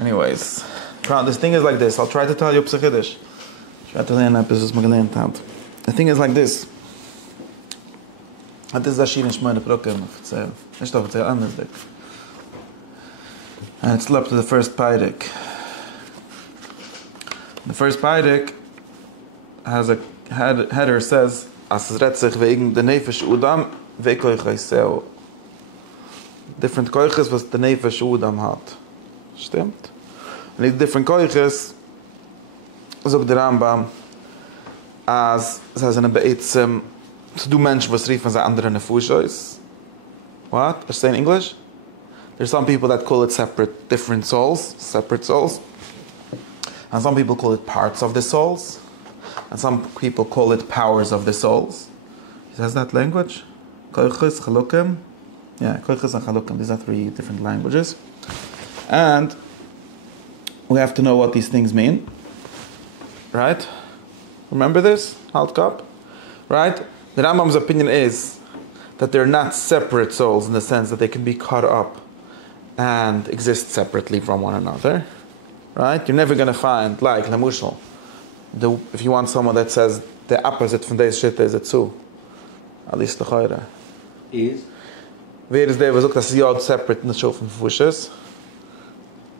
Anyways, this thing is like this. I'll try to tell you Psichidish. Try to learn episodes gelernt out. The thing is like this. And this is Ashir in Shmoyne Prokem. Nicht auf erzähl anders dick. And it's up to the first Peirik. The first Peirik has a header says, As es redt sich wegen der Nefesh Udam, vekoich Eiseo. Different koiches was the Nefesh Udam hat. Stimmt? Und die different koiches, sagt der Rambam, as es heißt eine Beizem, zu du Menschen, was rief von seinen anderen Nefushois. What? I say in English? There's some people that call it different souls. And some people call it parts of the souls. And some people call it powers of the souls. He says that language? Koiches, Chalukim. Yeah, Koiches and Chalukim. These are three different languages. And we have to know what these things mean. Right? Remember this? Haltkop? Right? The Rambam's opinion is that they're not separate souls in the sense that they can be caught up and exist separately from one another. Right? You're never going to find, like, Lamushal, if you want someone that says the opposite from this shit is a tzu, at least the chayra is. Where is there was look that's yod separate in the show from fushes.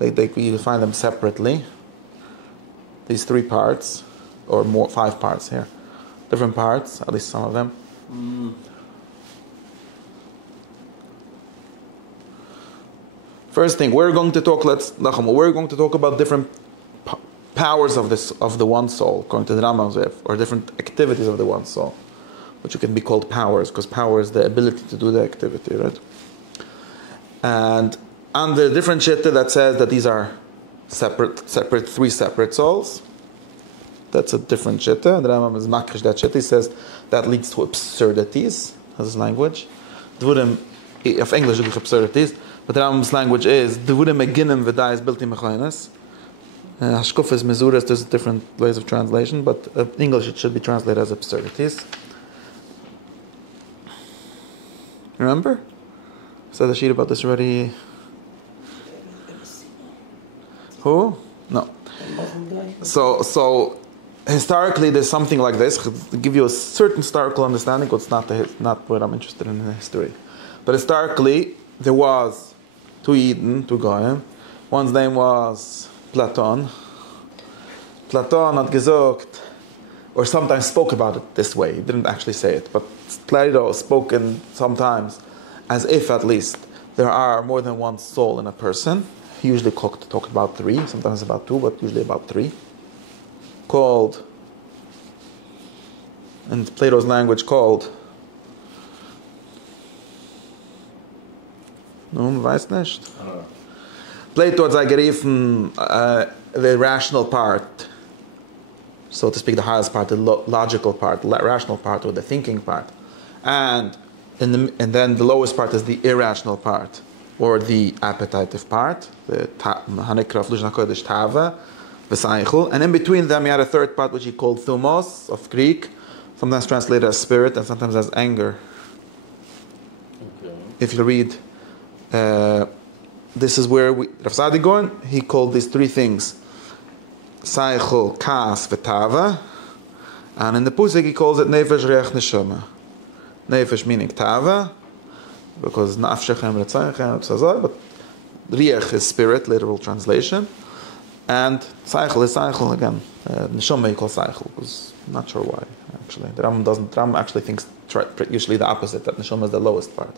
You find them separately. These three parts, or more, 5 parts here, different parts, at least some of them. First thing, we're going to talk about different powers of the one soul, according to the Rambam, or different activities of the one soul, which can be called powers, because power is the ability to do the activity, right? And under different shitta that says that these are three separate souls, that's a different shitta, and the Rambam is makish that shitta. He says that leads to absurdities, as his language. Of English, absurdities, but the Rambam's language is Devurim Meginim V'dai is built in Mechoines. Hashkufas Mezuras, there's different ways of translation, but in English it should be translated as absurdities. Remember? I said a sheet about this already. Who? No. So historically there's something like this to give you a certain historical understanding, but it's not what I'm interested in the history. But historically there was two Goyim. One's name was Platon. Platon had gesagt, or sometimes spoke about it this way. He didn't actually say it, but Plato spoken sometimes as if at least there are more than one soul in a person. He usually talked about 3, sometimes about 2, but usually about 3. Called, in Plato's language, called. Nun, weiß nicht. Plato hat geriefen the rational part, so to speak, the highest part, the logical part, the rational part, or the thinking part, and then the lowest part is the irrational part, or the appetitive part, the Hanekra of Lushna Kodesh Tava, Vesaychul, and in between them he had a third part which he called Thumos of Greek, sometimes translated as spirit and sometimes as anger. Okay. If you read. This is where Rav Sadi Gaon, he called these 3 things Saichel, Kas, Vetava, and in the Pusik he calls it Nefesh, Reach, Neshama. Nefesh meaning Tava, because Nafshechem, Retzaychem, but Reach is spirit, literal translation, and Saichel is Saichel again. Neshama he calls Saichel, because I'm not sure why actually. The Ram actually thinks usually the opposite, that Neshama is the lowest part.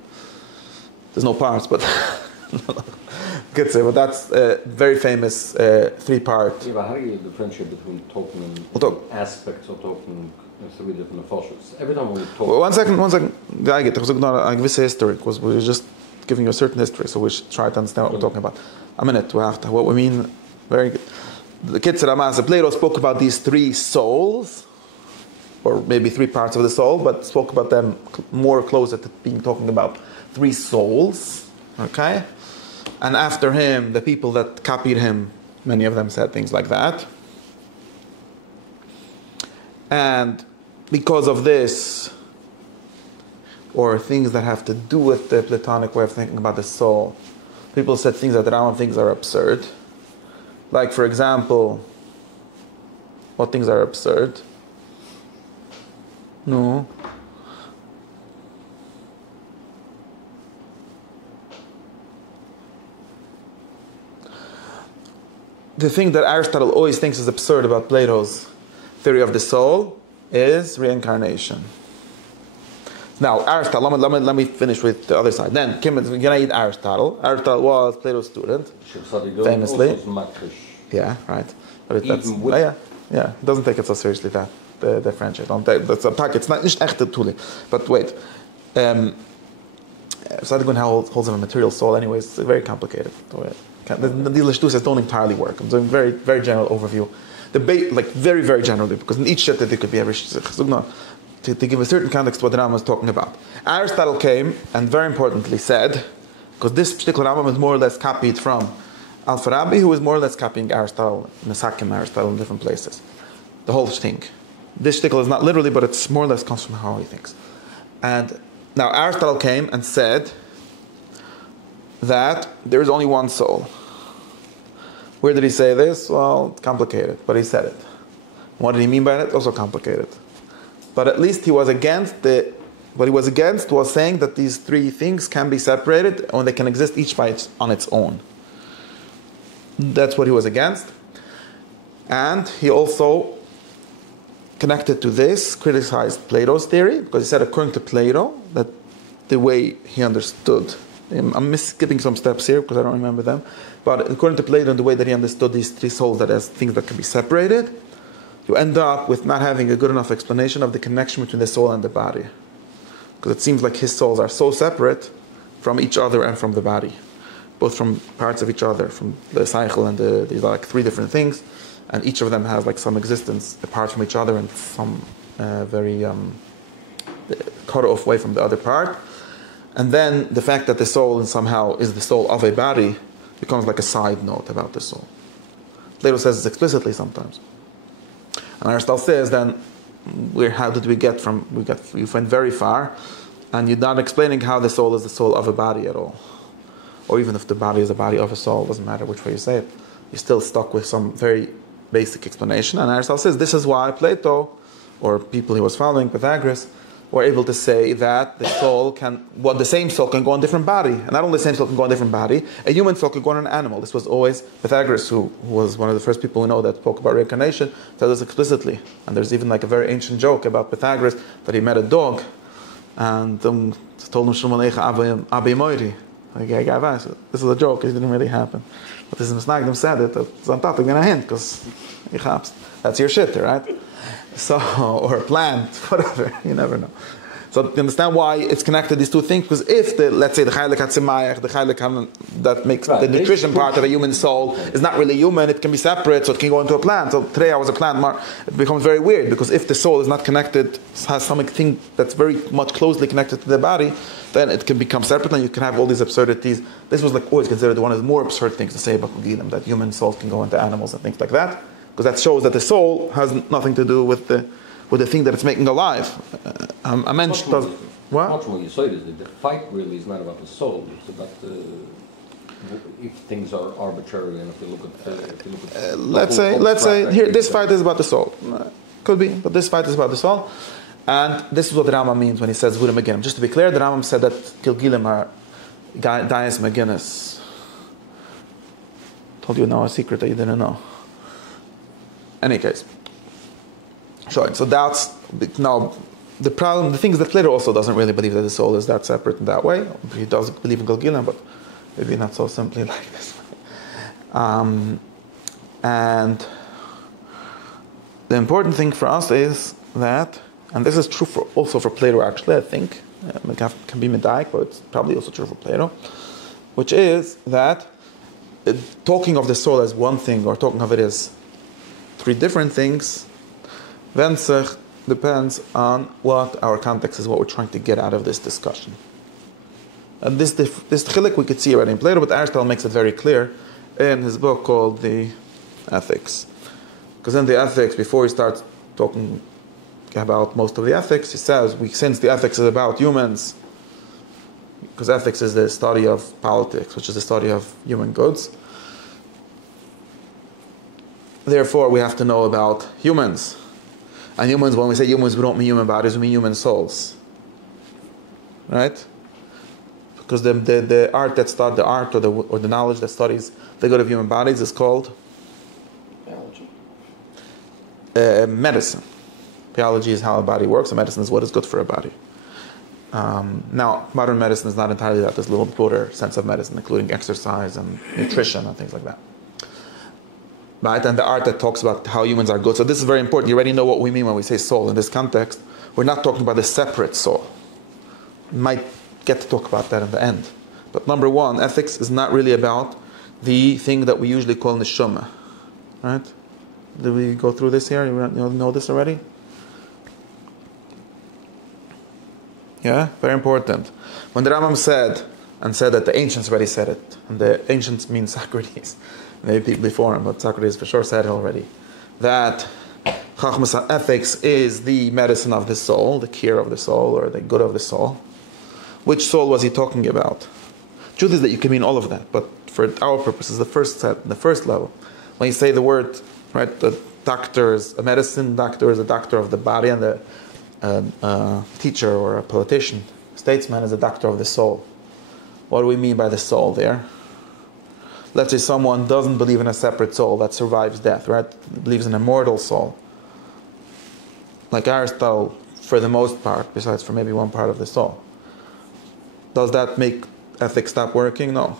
There's no parts, but good say. But that's a very famous 3-part. Yeah, but how do you differentiate between talking and aspects of talking? Three different functions. Every time we talk. One second. I get a history because we're just giving you a certain history, so we should try to understand what we're talking about. A minute. We have to. What we mean. Very good. The kids at Amasa Plato spoke about these 3 souls, or maybe 3 parts of the soul, but spoke about them more closer to being talking about 3 souls, okay? And after him, the people that copied him, many of them said things like that. And because of this, or things that have to do with the Platonic way of thinking about the soul, people said things that the Rambam thinks are absurd. Like, for example, what things are absurd? No. The thing that Aristotle always thinks is absurd about Plato's theory of the soul is reincarnation. Now, Aristotle, let me finish with the other side. Then, can I eat Aristotle? Aristotle was Plato's student, famously. Yeah, right. But yeah, it doesn't take it so seriously, that the French. That's a talk. It's not echte Tuli. But wait. Sadigun holds of a material soul, anyways, it's very complicated. The Lishtus don't entirely work. I'm doing very, very general overview. Like very, very generally, because in each shetta there could be every to give a certain context to what the Rambam is talking about. Aristotle came and very importantly said, because this particular Rambam is more or less copied from Al-Farabi, who is more or less copying Aristotle, Nesakim Aristotle in different places. The whole thing. This shtickle is not literally, but it's more or less comes from how he thinks. And now Aristotle came and said that there is only one soul. Where did he say this? Well, it's complicated, but he said it. What did he mean by it? Also complicated. But at least he was against what he was against was saying that these three things can be separated and they can exist each on its own. That's what he was against. And he also, connected to this, criticized Plato's theory, because he said according to Plato, that the way he understood, I'm skipping some steps here because I don't remember them, but according to Plato, the way that he understood these three souls, that as things that can be separated, you end up with not having a good enough explanation of the connection between the soul and the body. Because it seems like his souls are so separate from each other and from the body, both from parts of each other, from the cycle and these are like three different things, and each of them has like some existence apart from each other and some very cut off way from the other part. And then the fact that the soul somehow is the soul of a body becomes like a side note about the soul. Plato says this explicitly sometimes. And Aristotle says then, how did we get from, we went very far, and you're not explaining how the soul is the soul of a body at all. Or even if the body is the body of a soul, doesn't matter which way you say it, you're still stuck with some very basic explanation. And Aristotle says this is why Plato, or people he was following, Pythagoras, were able to say that the soul the same soul can go on a different body. And not only the same soul can go on a different body, a human soul can go on an animal. This was always Pythagoras, who was one of the first people we know that spoke about reincarnation, said this explicitly. And there's even like a very ancient joke about Pythagoras, that he met a dog, and told him, Shalom Aleichem Abi Moiri. This is a joke, it didn't really happen. But this Misnagdim said it, it's on top, I'm going to hint, because that's your shit, right? So, or a plant, whatever, you never know. So you understand why it's connected, these two things, because if let's say the chaylik hatzimayach, the chaylik that makes the nutrition part of a human soul is not really human, it can be separate, so it can go into a plant. So today I was a plant, it becomes very weird, because if the soul is not connected, has something that's very much closely connected to the body, then it can become separate, and you can have all these absurdities. This was like always considered one of the more absurd things to say about Gilim, that human souls can go into animals and things like that. Because that shows that the soul has nothing to do with the thing that it's making alive. I mentioned what? Much more you say is that the fight really is not about the soul; it's about if things are arbitrary, and if you look at let's say here this fight is about the soul. Could be, but this fight is about the soul, and this is what the Rambam means when he says Vudim Meginim. Just to be clear, the Rambam said that Kilgilim are Dias Meginis. Told you now a secret that you didn't know. Any case, sure. So that's now the problem. The thing is that Plato also doesn't really believe that the soul is that separate in that way. He does believe in Gilgilim, but maybe not so simply like this. And the important thing for us is that, and this is true also for Plato. Actually, I think it can be medaic, but it's probably also true for Plato, which is that talking of the soul as one thing or talking of it as three different things, Vensach depends on what our context is, what we're trying to get out of this discussion. And this chilik we could see already in Plato, but Aristotle makes it very clear in his book called the Ethics. Because in the Ethics, before he starts talking about most of the ethics, he says, since the ethics is about humans, because ethics is the study of politics, which is the study of human goods, therefore we have to know about humans. And humans, when we say humans, we don't mean human bodies, we mean human souls. Right? Because the art that studies, the art or the knowledge that studies the good of human bodies is called Biology. Medicine. Biology is how a body works, and medicine is what is good for a body. Now, modern medicine is not entirely that. There's a little broader sense of medicine, including exercise and nutrition and things like that. Right? And the art that talks about how humans are good. So this is very important. You already know what we mean when we say soul. In this context, we're not talking about a separate soul. We might get to talk about that in the end. But number one, ethics is not really about the thing that we usually call neshama. Right? Did we go through this here? You know this already? Yeah, very important. When the Rambam said that the ancients already said it, and the ancients mean Socrates, maybe people before him, but Socrates for sure said it already, that Chachmas ethics is the medicine of the soul, the cure of the soul, or the good of the soul. Which soul was he talking about? Truth is that you can mean all of that, but for our purposes, the first level, when you say the word, right, the doctor is a medicine, doctor is a doctor of the body, and the teacher or a politician, statesman is a doctor of the soul. What do we mean by the soul there? Let's say someone doesn't believe in a separate soul that survives death, right? Believes in a mortal soul. Like Aristotle, for the most part, besides for maybe one part of the soul. Does that make ethics stop working? No.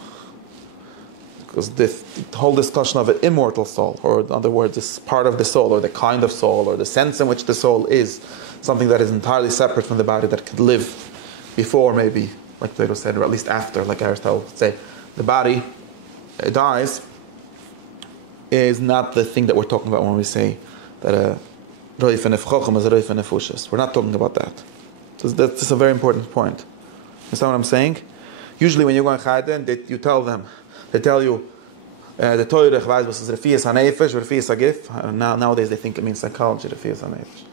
Because the whole discussion of an immortal soul, or in other words, this part of the soul, or the kind of soul, or the sense in which the soul is, something that is entirely separate from the body that could live before, maybe, like Plato said, or at least after, like Aristotle would say, the body dies, is not the thing that we're talking about when we say that a roif and nefchochim is a roif and nefushis. We're not talking about that. So that's a very important point. You understand what I'm saying? Usually when you go in Chayden, you tell them, they tell you, the Torah weiß was is refias hanefesh, refias agif. Nowadays they think it means psychology, refias hanefesh.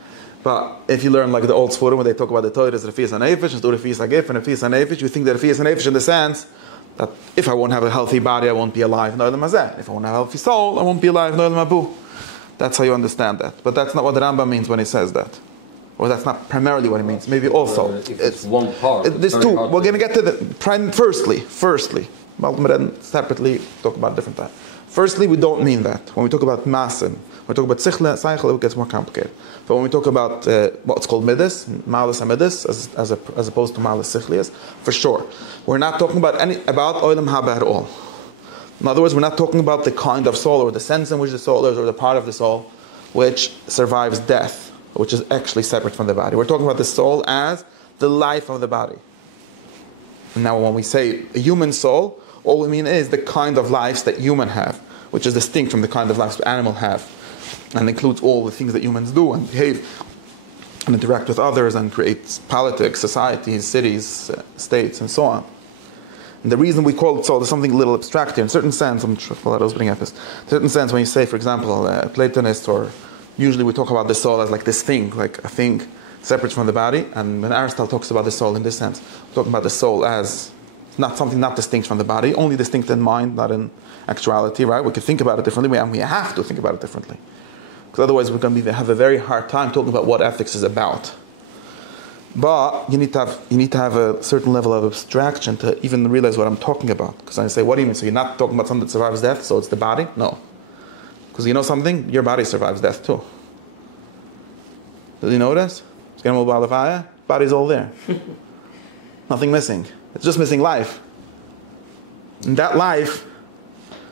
But if you learn like the old Sforim, when they talk about the Torah as refias hanefesh, and refias agif, and refias hanefesh, you think that refias hanefesh in the sense that if I won't have a healthy body, I won't be alive in Olam Hazeh. If I won't have a healthy soul, I won't be alive in Olam Habu. That's how you understand that. But that's not what the Rambam means when he says that. Or that's not primarily what he means. Maybe also. If it's one part. There's two. We're going to get to the firstly. Then separately talk about different time. Firstly, we don't mean that. When we talk about masim, when we talk about seichel, it gets more complicated. But when we talk about what's called midas, malas amidus, as opposed to malas sichlias, for sure, we're not talking about olam haba at all. In other words, we're not talking about the kind of soul or the sense in which the soul is, or the part of the soul which survives death, which is actually separate from the body. We're talking about the soul as the life of the body. And now, when we say a human soul, all we mean is the kind of lives that humans have, which is distinct from the kind of lives that animals have, and includes all the things that humans do and behave and interact with others and create politics, societies, cities, states, and so on. And the reason we call it soul is something a little abstract here. In a certain sense, I'm sure Pilatos bring up this. In a certain sense, when you say, for example, a Platonist, or usually we talk about the soul as like this thing, like a thing separate from the body. And when Aristotle talks about the soul in this sense, we're talking about the soul as not something not distinct from the body, only distinct in mind, not in actuality, right? We can think about it differently, and we have to think about it differently. Because otherwise we're going to have a very hard time talking about what ethics is about. But you need to have a certain level of abstraction to even realize what I'm talking about. Because I say, what do you mean? So you're not talking about something that survives death, so it's the body? No. Because you know something? Your body survives death too. Did you notice? Body's all there. Nothing missing. It's just missing life. And that life,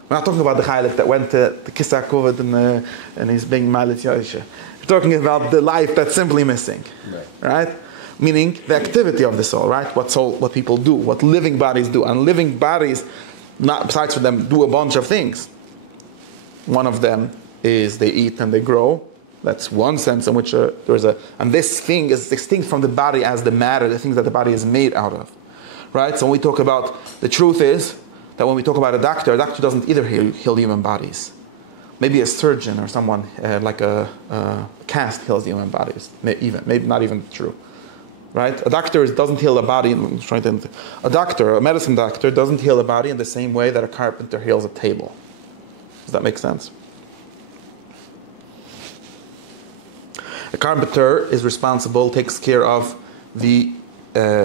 we're not talking about the Chaylik that went to the Kisak Kovid and he's being Malit Yoshe. We're talking about the life that's simply missing. Right? Meaning the activity of the soul, right? What people do, what living bodies do. And living bodies, not besides for them, do a bunch of things. One of them is they eat and they grow. That's one sense in which and this thing is distinct from the body as the matter, the things that the body is made out of. Right? So when we talk about, the truth is that when we talk about a doctor doesn't either heal human bodies. Maybe a surgeon or someone like a cast heals human bodies. Maybe not even true. Right? A doctor doesn't heal a body. A medicine doctor doesn't heal a body in the same way that a carpenter heals a table. Does that make sense? The carpenter is responsible, takes care of the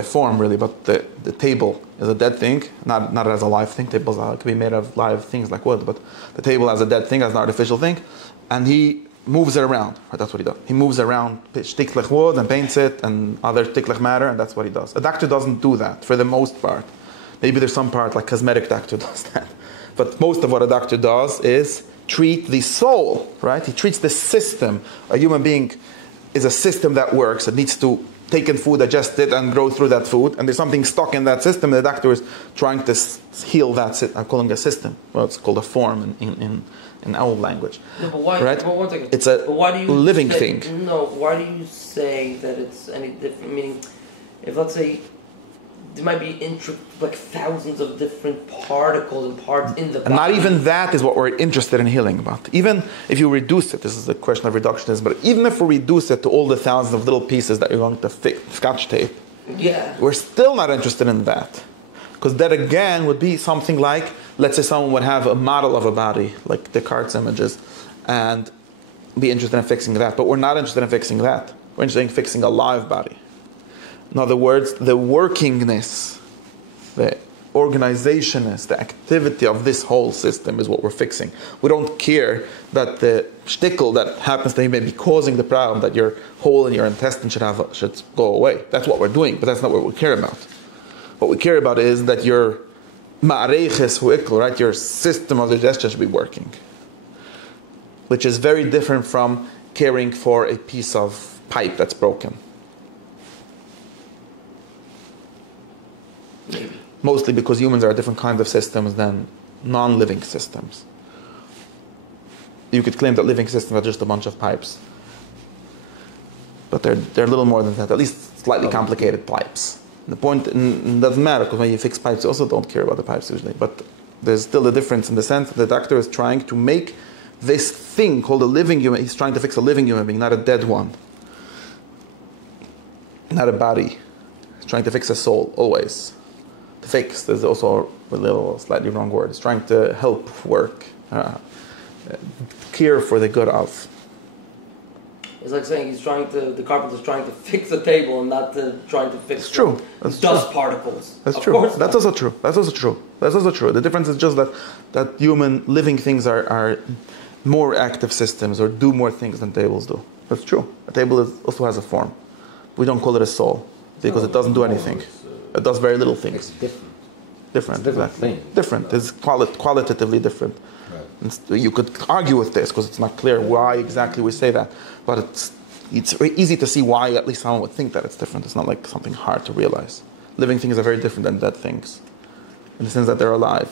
form really, but the table is a dead thing, not as a live thing. Tables can be made of live things like wood, but the table as a dead thing, as an artificial thing, and he moves it around. Right, that's what he does. He moves around shticklich wood and paints it and other shticklich matter, and that's what he does. A doctor doesn't do that for the most part. Maybe there's some part like cosmetic doctor does that, but most of what a doctor does is treat the soul. Right? He treats the system. A human being is a system that works. It needs to take in food, digest it, and grow through that food. And there's something stuck in that system. The doctor is trying to heal that. I'm calling it a system. Well, it's called a form in our language. No, but why? Right? But one second. It's a but why do you living say, thing. No. Why do you say that it's any different? Meaning, if let's say there might be like thousands of different particles and parts in the body. And not even that is what we're interested in healing about. Even if you reduce it, this is the question of reductionism, but even if we reduce it to all the thousands of little pieces that you're going to fix, scotch tape, we're still not interested in that. Because that again would be something like, let's say someone would have a model of a body, like Descartes' images, and be interested in fixing that. But we're not interested in fixing that. We're interested in fixing a live body. In other words, the workingness, the organizationist, the activity of this whole system is what we're fixing. We don't care that the shtickle that happens to maybe causing the problem, that your hole in your intestine should go away. That's what we're doing, but that's not what we care about. What we care about is that your ma'areiches hu'ikl, right, your system of digestion should be working, which is very different from caring for a piece of pipe that's broken. Maybe. Mostly because humans are different kinds of systems than non-living systems. You could claim that living systems are just a bunch of pipes. But they're a little more than that, at least slightly complicated pipes. The point doesn't matter, because when you fix pipes, you also don't care about the pipes usually. But there's still a difference in the sense that the doctor is trying to make this thing called a living human, he's trying to fix a living human being, not a dead one. Not a body. He's trying to fix a soul, always. To fix, there's also a little slightly wrong word. It's trying to help work, care for the good of. It's like saying the carpenter's trying to fix the table and not trying to fix It's true. That's dust true. particles. That's Of true. course That's not. also true. That's also true. That's also true. The difference is just that human living things are more active systems or do more things than tables do. That's true. A table also has a form. We don't call it a soul because it doesn't do anything. It does very little things. It's different. Different, It's a different exactly. thing. Different. It's qualitatively different. Right. You could argue with this because it's not clear why exactly we say that, but it's very easy to see why at least someone would think that it's different. It's not like something hard to realize. Living things are very different than dead things, in the sense that they're alive.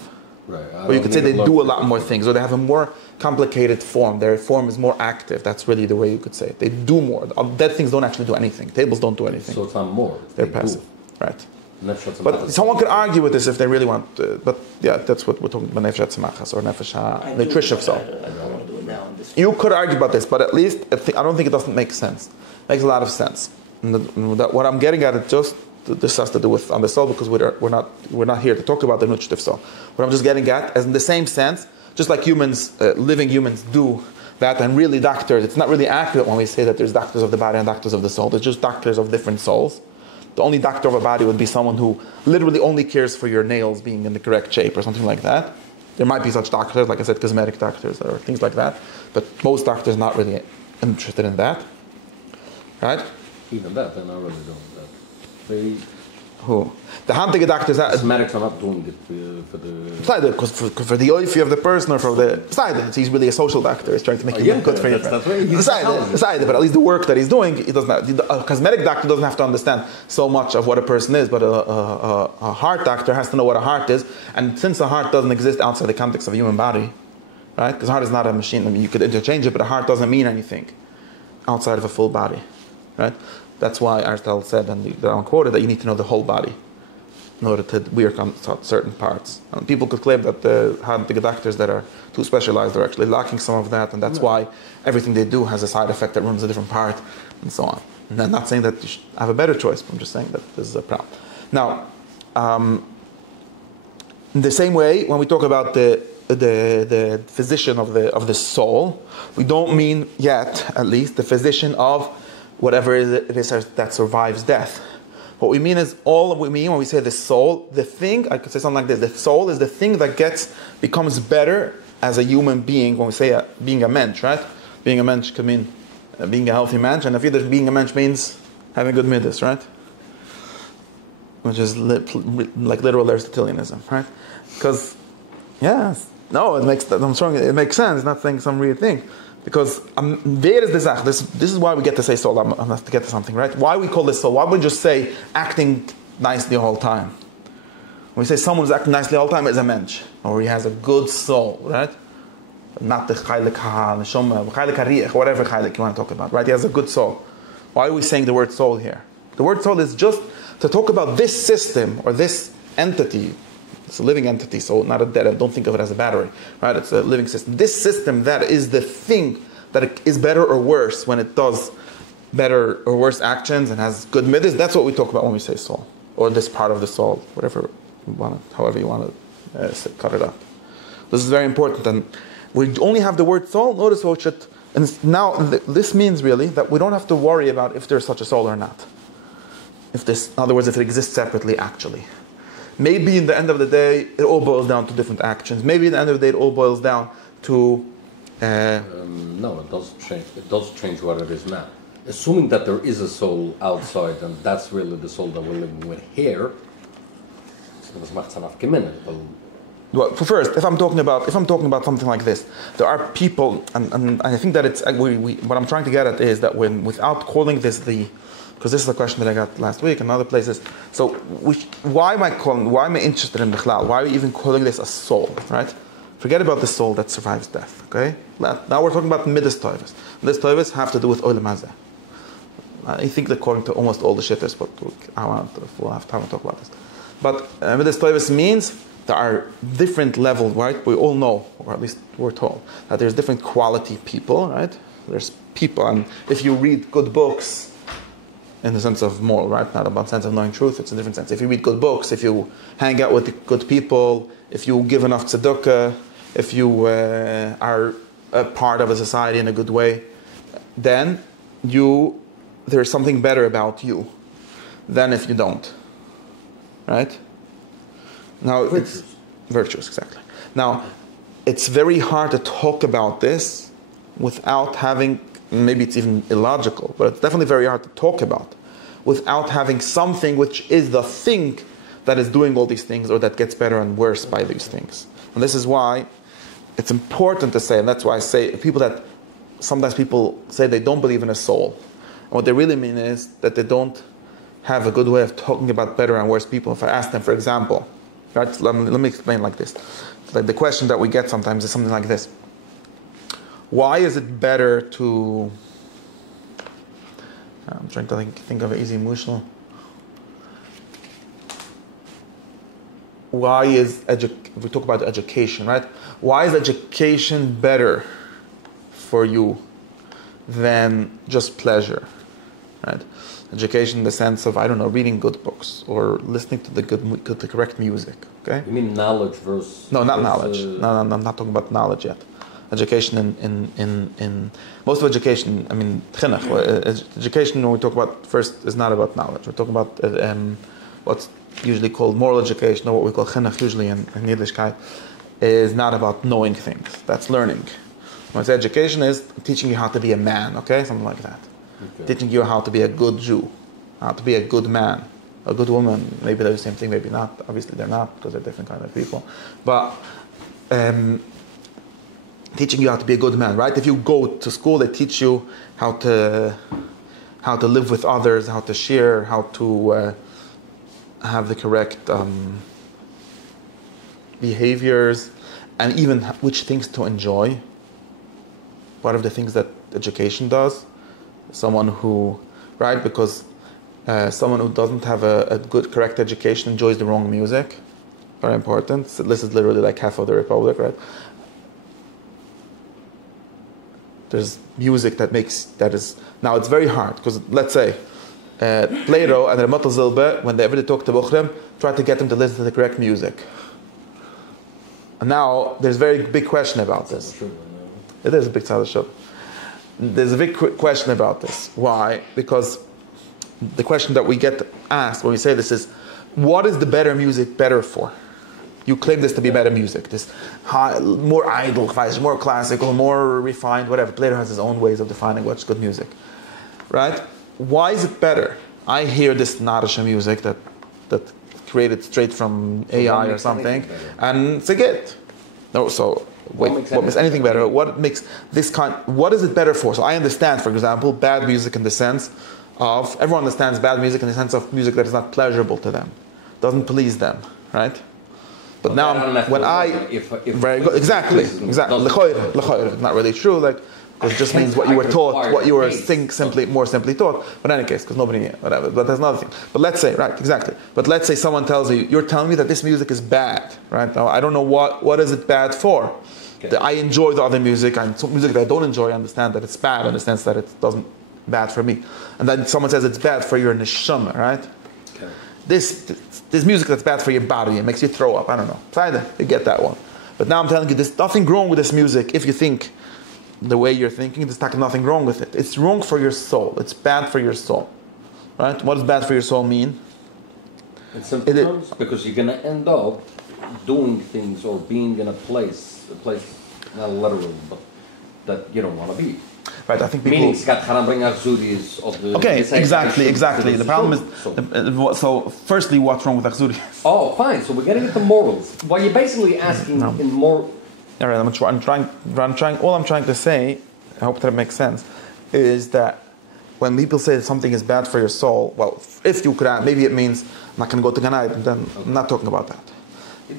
Right. Or you could say they do a lot more things, or they have a more complicated form. Their form is more active. That's really the way you could say it. They do more. Dead things don't actually do anything. Tables don't do anything. So it's not more. They're They passive. do. Right. Nefesh But HaTzemachas. someone could argue with this if they really want. But yeah, that's what we're talking about, nefesh HaTzemachas or nefesh the trish of soul. I don't want to do it now. You could argue about this, but at least I don't think it doesn't make sense. It makes a lot of sense. And what I'm getting at is just this has to do with on the soul, because we're not here to talk about the nutritive soul. What I'm just getting at is in the same sense, just like humans, living humans do that, and really doctors, it's not really accurate when we say that there's doctors of the body and doctors of the soul. There's just doctors of different souls. The only doctor of a body would be someone who literally only cares for your nails being in the correct shape or something like that. There might be such doctors, like I said, cosmetic doctors or things like that. But most doctors are not really interested in that. Right? Even that, they're not really doing that. They Who? The handige doctors... cosmetics are not doing it for the... Because for the oify of the person or for the... He's really a social doctor. He's trying to make you look good for your friend. But at least the work that he's doing, he doesn't have, a cosmetic doctor doesn't have to understand so much of what a person is, but a heart doctor has to know what a heart is. And since a heart doesn't exist outside the context of a human body, right? Because heart is not a machine. I mean, you could interchange it, but a heart doesn't mean anything outside of a full body, right? That's why Aristotle said, and the Rambam quoted, that you need to know the whole body in order to work on certain parts. And people could claim that the doctors that are too specialized are actually lacking some of that, and that's why everything they do has a side effect that runs a different part, and so on. And I'm not saying that you should have a better choice, but I'm just saying that this is a problem. Now, in the same way, when we talk about the physician of the soul, we don't mean yet, at least, the physician of whatever it is that survives death. What we mean is, all we mean when we say the soul, the thing, I could say something like this, the soul is the thing that becomes better as a human being. When we say being a mensch, right? Being a mensch could mean being a healthy mensch, and if either being a mensch means having good midas, right? Which is like literal Aristotelianism, right? Because, no, it makes sense. It's not saying some weird thing. Because where is the zach? This is why we get to say soul. I'm have to get to something, right? Why we call this soul? Why would we just say acting nicely the whole time? When we say someone's acting nicely the whole time, is a mensch, or he has a good soul, right? Not the chaylik ha, the shoma, chaylik hariyach, whatever chaylik you want to talk about, right? He has a good soul. Why are we saying the word soul here? The word soul is just to talk about this system or this entity. It's a living entity, so not a dead. Don't think of it as a battery, right? It's a living system. This system that is the thing that is better or worse when it does better or worse actions and has good midas. That's what we talk about when we say soul, or this part of the soul, whatever you want, however you want to cut it up. This is very important, and we only have the word soul. Notice what should, and now this means really that we don't have to worry about if there's such a soul or not. If this, in other words, if it exists separately, actually. Maybe in the end of the day, it all boils down to different actions. Maybe in the end of the day, it all boils down to... no, it does change. It does change what it is now. Assuming that there is a soul outside, and that's really the soul that we're living with here. Well, first, if I'm talking about something like this, there are people, and I think that it's what I'm trying to get at is that without calling this because this is a question that I got last week and other places. So, why am I interested in Bichlal? Why are we even calling this a soul, right? Forget about the soul that survives death, okay? Now we're talking about Midas Toivus. Midas Toivus have to do with Olam Hazeh. I think that according to almost all the shitters, but we'll have time to talk about this. But Midas Toivus means there are different levels, right? We all know, or at least we're told, that there's different quality people, right? There's people, and if you read good books, in the sense of moral, right? Not about sense of knowing truth, it's a different sense. If you read good books, if you hang out with good people, if you give enough tzedakah, if you are a part of a society in a good way, then there's something better about you than if you don't. Right? Now, it's virtuous, exactly. Now, it's very hard to talk about this without having, maybe it's even illogical, but it's definitely very hard to talk about without having something which is the thing that is doing all these things or that gets better and worse by these things. And this is why it's important to say, and that's why I say sometimes people say they don't believe in a soul. And what they really mean is that they don't have a good way of talking about better and worse people. If I ask them, for example, right, let me explain like this. Like the question that we get sometimes is something like this. Why is it better to... I'm trying to think of an easy mushal. Why is if we talk about education, right? Why is education better for you than just pleasure, right? Education in the sense of, I don't know, reading good books or listening to the correct music, okay? You mean knowledge versus... No, not knowledge. No, I'm not talking about knowledge yet. Education in most of education, I mean, education when we talk about first is not about knowledge. We're talking about what's usually called moral education, or what we call chinuch usually in Yiddishkeit, is not about knowing things. That's learning. When I say education is teaching you how to be a man, okay? Something like that. Okay. Teaching you how to be a good Jew, how to be a good man, a good woman. Maybe they're the same thing, maybe not. Obviously they're not, because they're different kind of people. But teaching you how to be a good man, right? If you go to school, they teach you how to live with others, how to share, how to have the correct behaviors, and even which things to enjoy. One of the things that education does, someone who, right, because someone who doesn't have a good, correct education enjoys the wrong music. Very important. So this is literally like half of the Republic, right? There's music that is, now it's very hard, because let's say, Plato and Ramat Zilbe, when they ever talk to Bukhrim, try to get them to listen to the correct music. And now, there's a very big question about this. It is a big tzad. there's a big question about this. Why? Because the question that we get asked when we say this is, what is the better music better for? You claim this to be better music, this high, more idle, more classical, more refined, whatever. Plato has his own ways of defining what's good music, right? Why is it better? I hear this Narisha music that created straight from AI or something, and it's a git. No, so wait, what makes anything better? What makes this kind? What is it better for? So I understand, for example, bad music in the sense of everyone understands bad music in the sense of music that is not pleasurable to them, doesn't please them, right? But now, when very good, exactly, l'chayre, not really true, like, because it just means what you were taught, what you were more simply taught. But in any case, because nobody knew, whatever. But that's another thing. But let's say, right, exactly. But let's say someone tells you, you're telling me that this music is bad, right? Now, I don't know what is it bad for. Okay. I enjoy the other music, and some music that I don't enjoy, I understand that it's bad, in the sense that it doesn't bad for me. And then someone says it's bad for your neshama, right? Okay. This music that's bad for your body, it makes you throw up. I don't know. Either you get that one. But now I'm telling you, there's nothing wrong with this music if you think the way you're thinking. There's nothing wrong with it. It's wrong for your soul. It's bad for your soul, right? What does bad for your soul mean? In simple terms, because you're going to end up doing things or being in a place not literal, but that you don't want to be. Right, I think people... Meaning, of the... Okay, exactly. The problem is... So, firstly, what's wrong with Achzuri? Oh, fine. So we're getting into morals. What you're basically asking in more... All right, all I'm trying to say, I hope that it makes sense, is that when people say that something is bad for your soul, well, if you could add, maybe it means I'm not going to go to Gan Eden, then I'm not talking about that.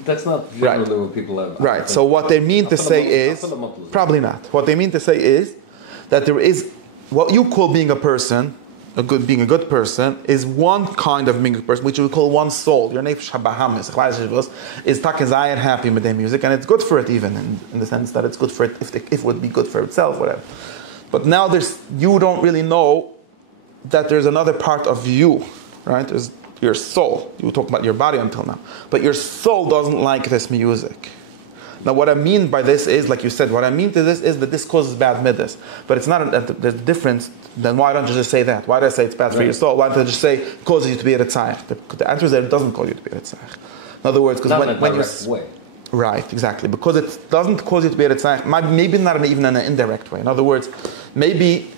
That's not generally what people have. Right, so what they mean to say is... Probably not. What they mean to say is that there is what you call being a person, being a good person, is one kind of being a person, which we call one soul. Your nefesh habahamis is takazayir happy with their music, and it's good for it, even in the sense that it's good for it if it would be good for itself, whatever. But now you don't really know that there's another part of you, right? There's your soul. You were talking about your body until now, but your soul doesn't like this music. Now, what I mean by this is, like you said, what I mean to this is that this causes bad midas. But it's not there's a difference. Then why don't you just say that? Why do I say it's bad for your soul? Why don't I just say it causes you to be a tzayich? The answer is that it doesn't cause you to be a tzayich. In other words, because when you way. Right, exactly, because it doesn't cause you to be a tzayich. Maybe not even in an indirect way. In other words, maybe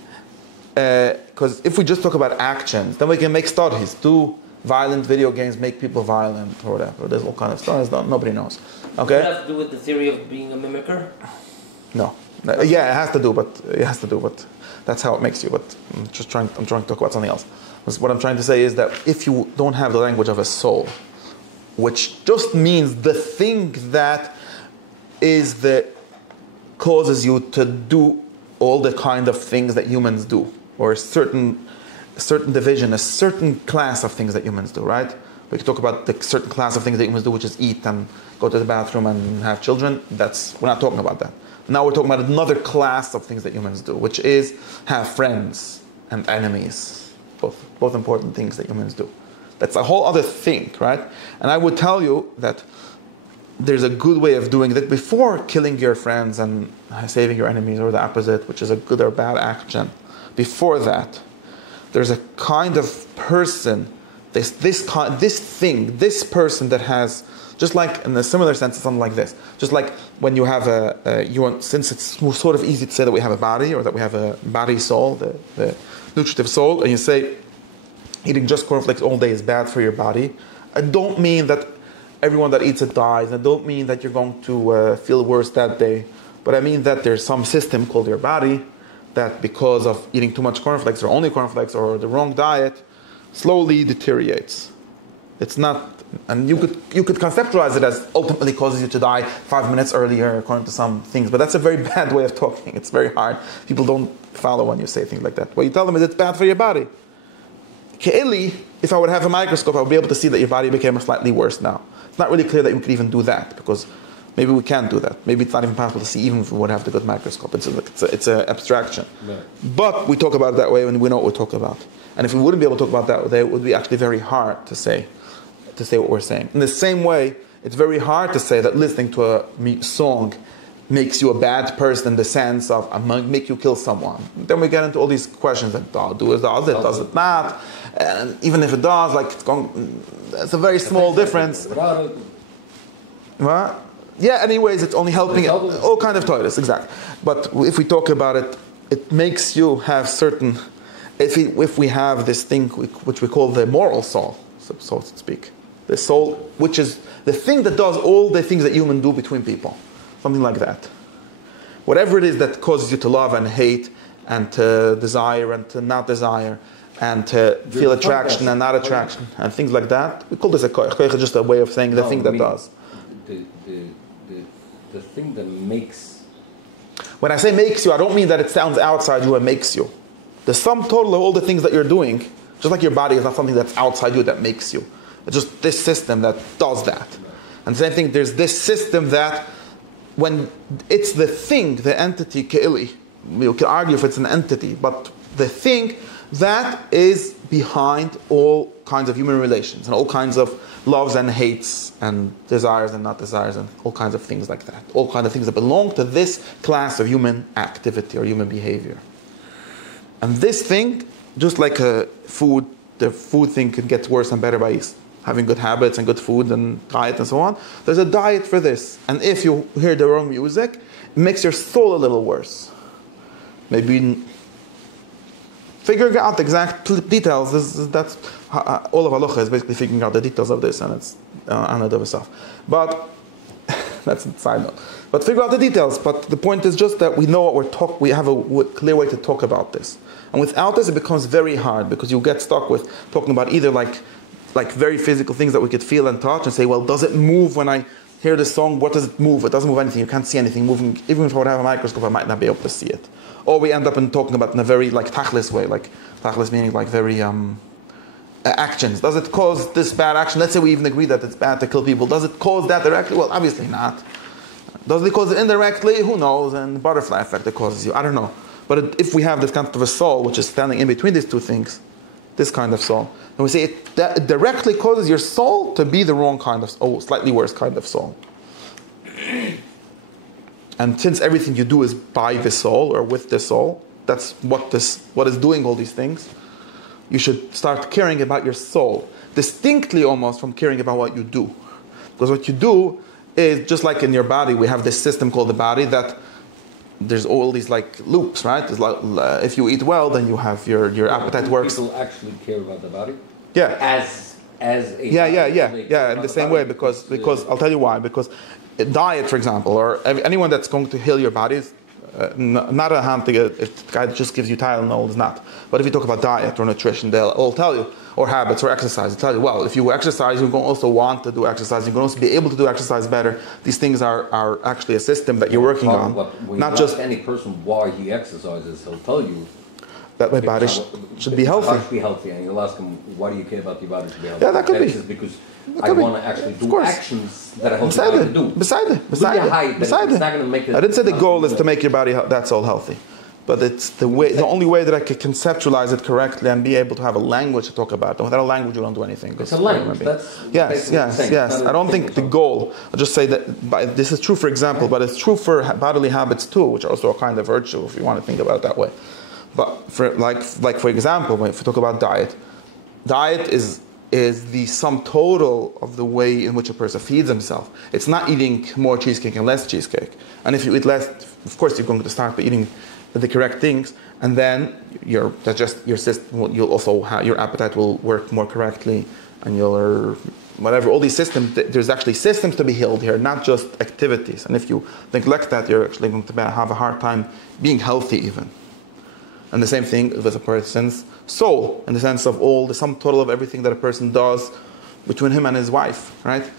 because if we just talk about actions, then we can make studies. Do violent video games make people violent or whatever? There's all kind of studies. Nobody knows. Okay. Does it have to do with the theory of being a mimicker? No. Yeah, it has to do, but that's how it makes you. But I'm trying to talk about something else. What I'm trying to say is that if you don't have the language of a soul, which just means the thing that causes you to do all the kind of things that humans do, or a certain division, a certain class of things that humans do, right? We can talk about the certain class of things that humans do, which is eat and go to the bathroom and have children. We're not talking about that. Now we're talking about another class of things that humans do, which is have friends and enemies. Both important things that humans do. That's a whole other thing, right? And I would tell you that there's a good way of doing that before killing your friends and saving your enemies, or the opposite, which is a good or bad action. Before that, there's a kind of person, this person that has, just like in a similar sense, something like this. Just like when you have since it's sort of easy to say that we have a body, or that we have a body soul, the nutritive soul, and you say eating just cornflakes all day is bad for your body. I don't mean that everyone that eats it dies. I don't mean that you're going to feel worse that day. But I mean that there's some system called your body that, because of eating too much cornflakes or only cornflakes or the wrong diet, slowly deteriorates. It's not, and you could conceptualize it as ultimately causes you to die 5 minutes earlier, according to some things. But that's a very bad way of talking. It's very hard. People don't follow when you say things like that. What you tell them is it's bad for your body. Ke'eli, if I would have a microscope, I would be able to see that your body became slightly worse now. It's not really clear that we could even do that, because maybe we can't do that. Maybe it's not even possible to see, even if we would have the good microscope. It's an abstraction. Right. But we talk about it that way when we know what we talk about. And if we wouldn't be able to talk about that way, it would be actually very hard to say what we're saying. In the same way, it's very hard to say that listening to a song makes you a bad person in the sense of make you kill someone. Then we get into all these questions that does it not? And even if it does, like it's a very small difference. What? Yeah, anyways, it's only helping all kind of toilets, exactly. But if we talk about it, it makes you have certain, if we have this thing which we call the moral soul, so to speak. The soul, which is the thing that does all the things that humans do between people. Something like that. Whatever it is that causes you to love and hate and to desire and to not desire and to feel attraction and not attraction and things like that. We call this a koich. Koich is just a way of saying the thing that does. The thing that makes... When I say makes you, I don't mean that it sounds outside you and makes you. The sum total of all the things that you're doing, just like your body is not something that's outside you that makes you. It's just this system that does that. And the same thing, there's this system that when it's the thing, the entity, ke'ili, you can argue if it's an entity, but the thing that is behind all kinds of human relations and all kinds of loves and hates and desires and not desires and all kinds of things like that. All kinds of things that belong to this class of human activity or human behavior. And this thing, just like the food thing can get worse and better by having good habits and good food and diet and so on. There's a diet for this. And if you hear the wrong music, it makes your soul a little worse. Maybe figuring out the exact details, that's all of halacha is basically figuring out the details of this, and it's another stuff. But that's a side note. But figure out the details. But the point is just that we know what we have a clear way to talk about this. And without this, it becomes very hard because you get stuck with talking about either like very physical things that we could feel and touch and say, well, does it move when I hear this song? What does it move? It doesn't move anything. You can't see anything moving. Even if I would have a microscope, I might not be able to see it. Or we end up talking about in a very tachlis way, tachlis meaning very actions. Does it cause this bad action? Let's say we even agree that it's bad to kill people. Does it cause that directly? Well, obviously not. Does it cause it indirectly? Who knows? And butterfly effect that causes you. I don't know. But if we have this kind of a soul, which is standing in between these two things, this kind of soul, and we say it directly causes your soul to be the wrong kind of soul, slightly worse kind of soul. And since everything you do is by the soul or with the soul, that's what is doing all these things. You should start caring about your soul, distinctly almost from caring about what you do. Because what you do is just like in your body, we have this system called the body that there's all these loops, right? It's if you eat well, then you have your appetite works. People actually care about the body? Yeah. As a yeah. In the same way, because I'll tell you why. Because diet, for example, or anyone that's going to heal your body, not a hand thing. If the guy just gives you Tylenol, is not. But if you talk about diet or nutrition, they'll all tell you, or habits or exercise, they'll tell you, well, if you exercise, you're going to also want to do exercise. You're going to also be able to do exercise better. These things are actually a system that you're working on. Not just any person why he exercises, he'll tell you that my body should be healthy. Should be healthy, and you'll ask him, why do you care about your body to be healthy? Yeah, that could be. Because I want to actually do actions that I hope beside to do. Beside it. I didn't say the goal is to make your body that's all healthy. But it's the only way that I could conceptualize it correctly and be able to have a language to talk about it. Without a language, you don't do anything. It's a language. Yes. I don't think the goal. I'll just say that this is true, for example, but it's true for bodily habits too, which are also a kind of virtue, if you want to think about it that way. But for example, if we talk about diet is the sum total of the way in which a person feeds himself. It's not eating more cheesecake and less cheesecake. And if you eat less, of course you're going to start by eating the correct things, and then your system, you'll also your appetite will work more correctly, and whatever. All these systems, there's actually systems to be healed here, not just activities. And if you neglect that, you're actually going to have a hard time being healthy even. And the same thing with a person's soul, in the sense of all the sum total of everything that a person does between him and his wife, right?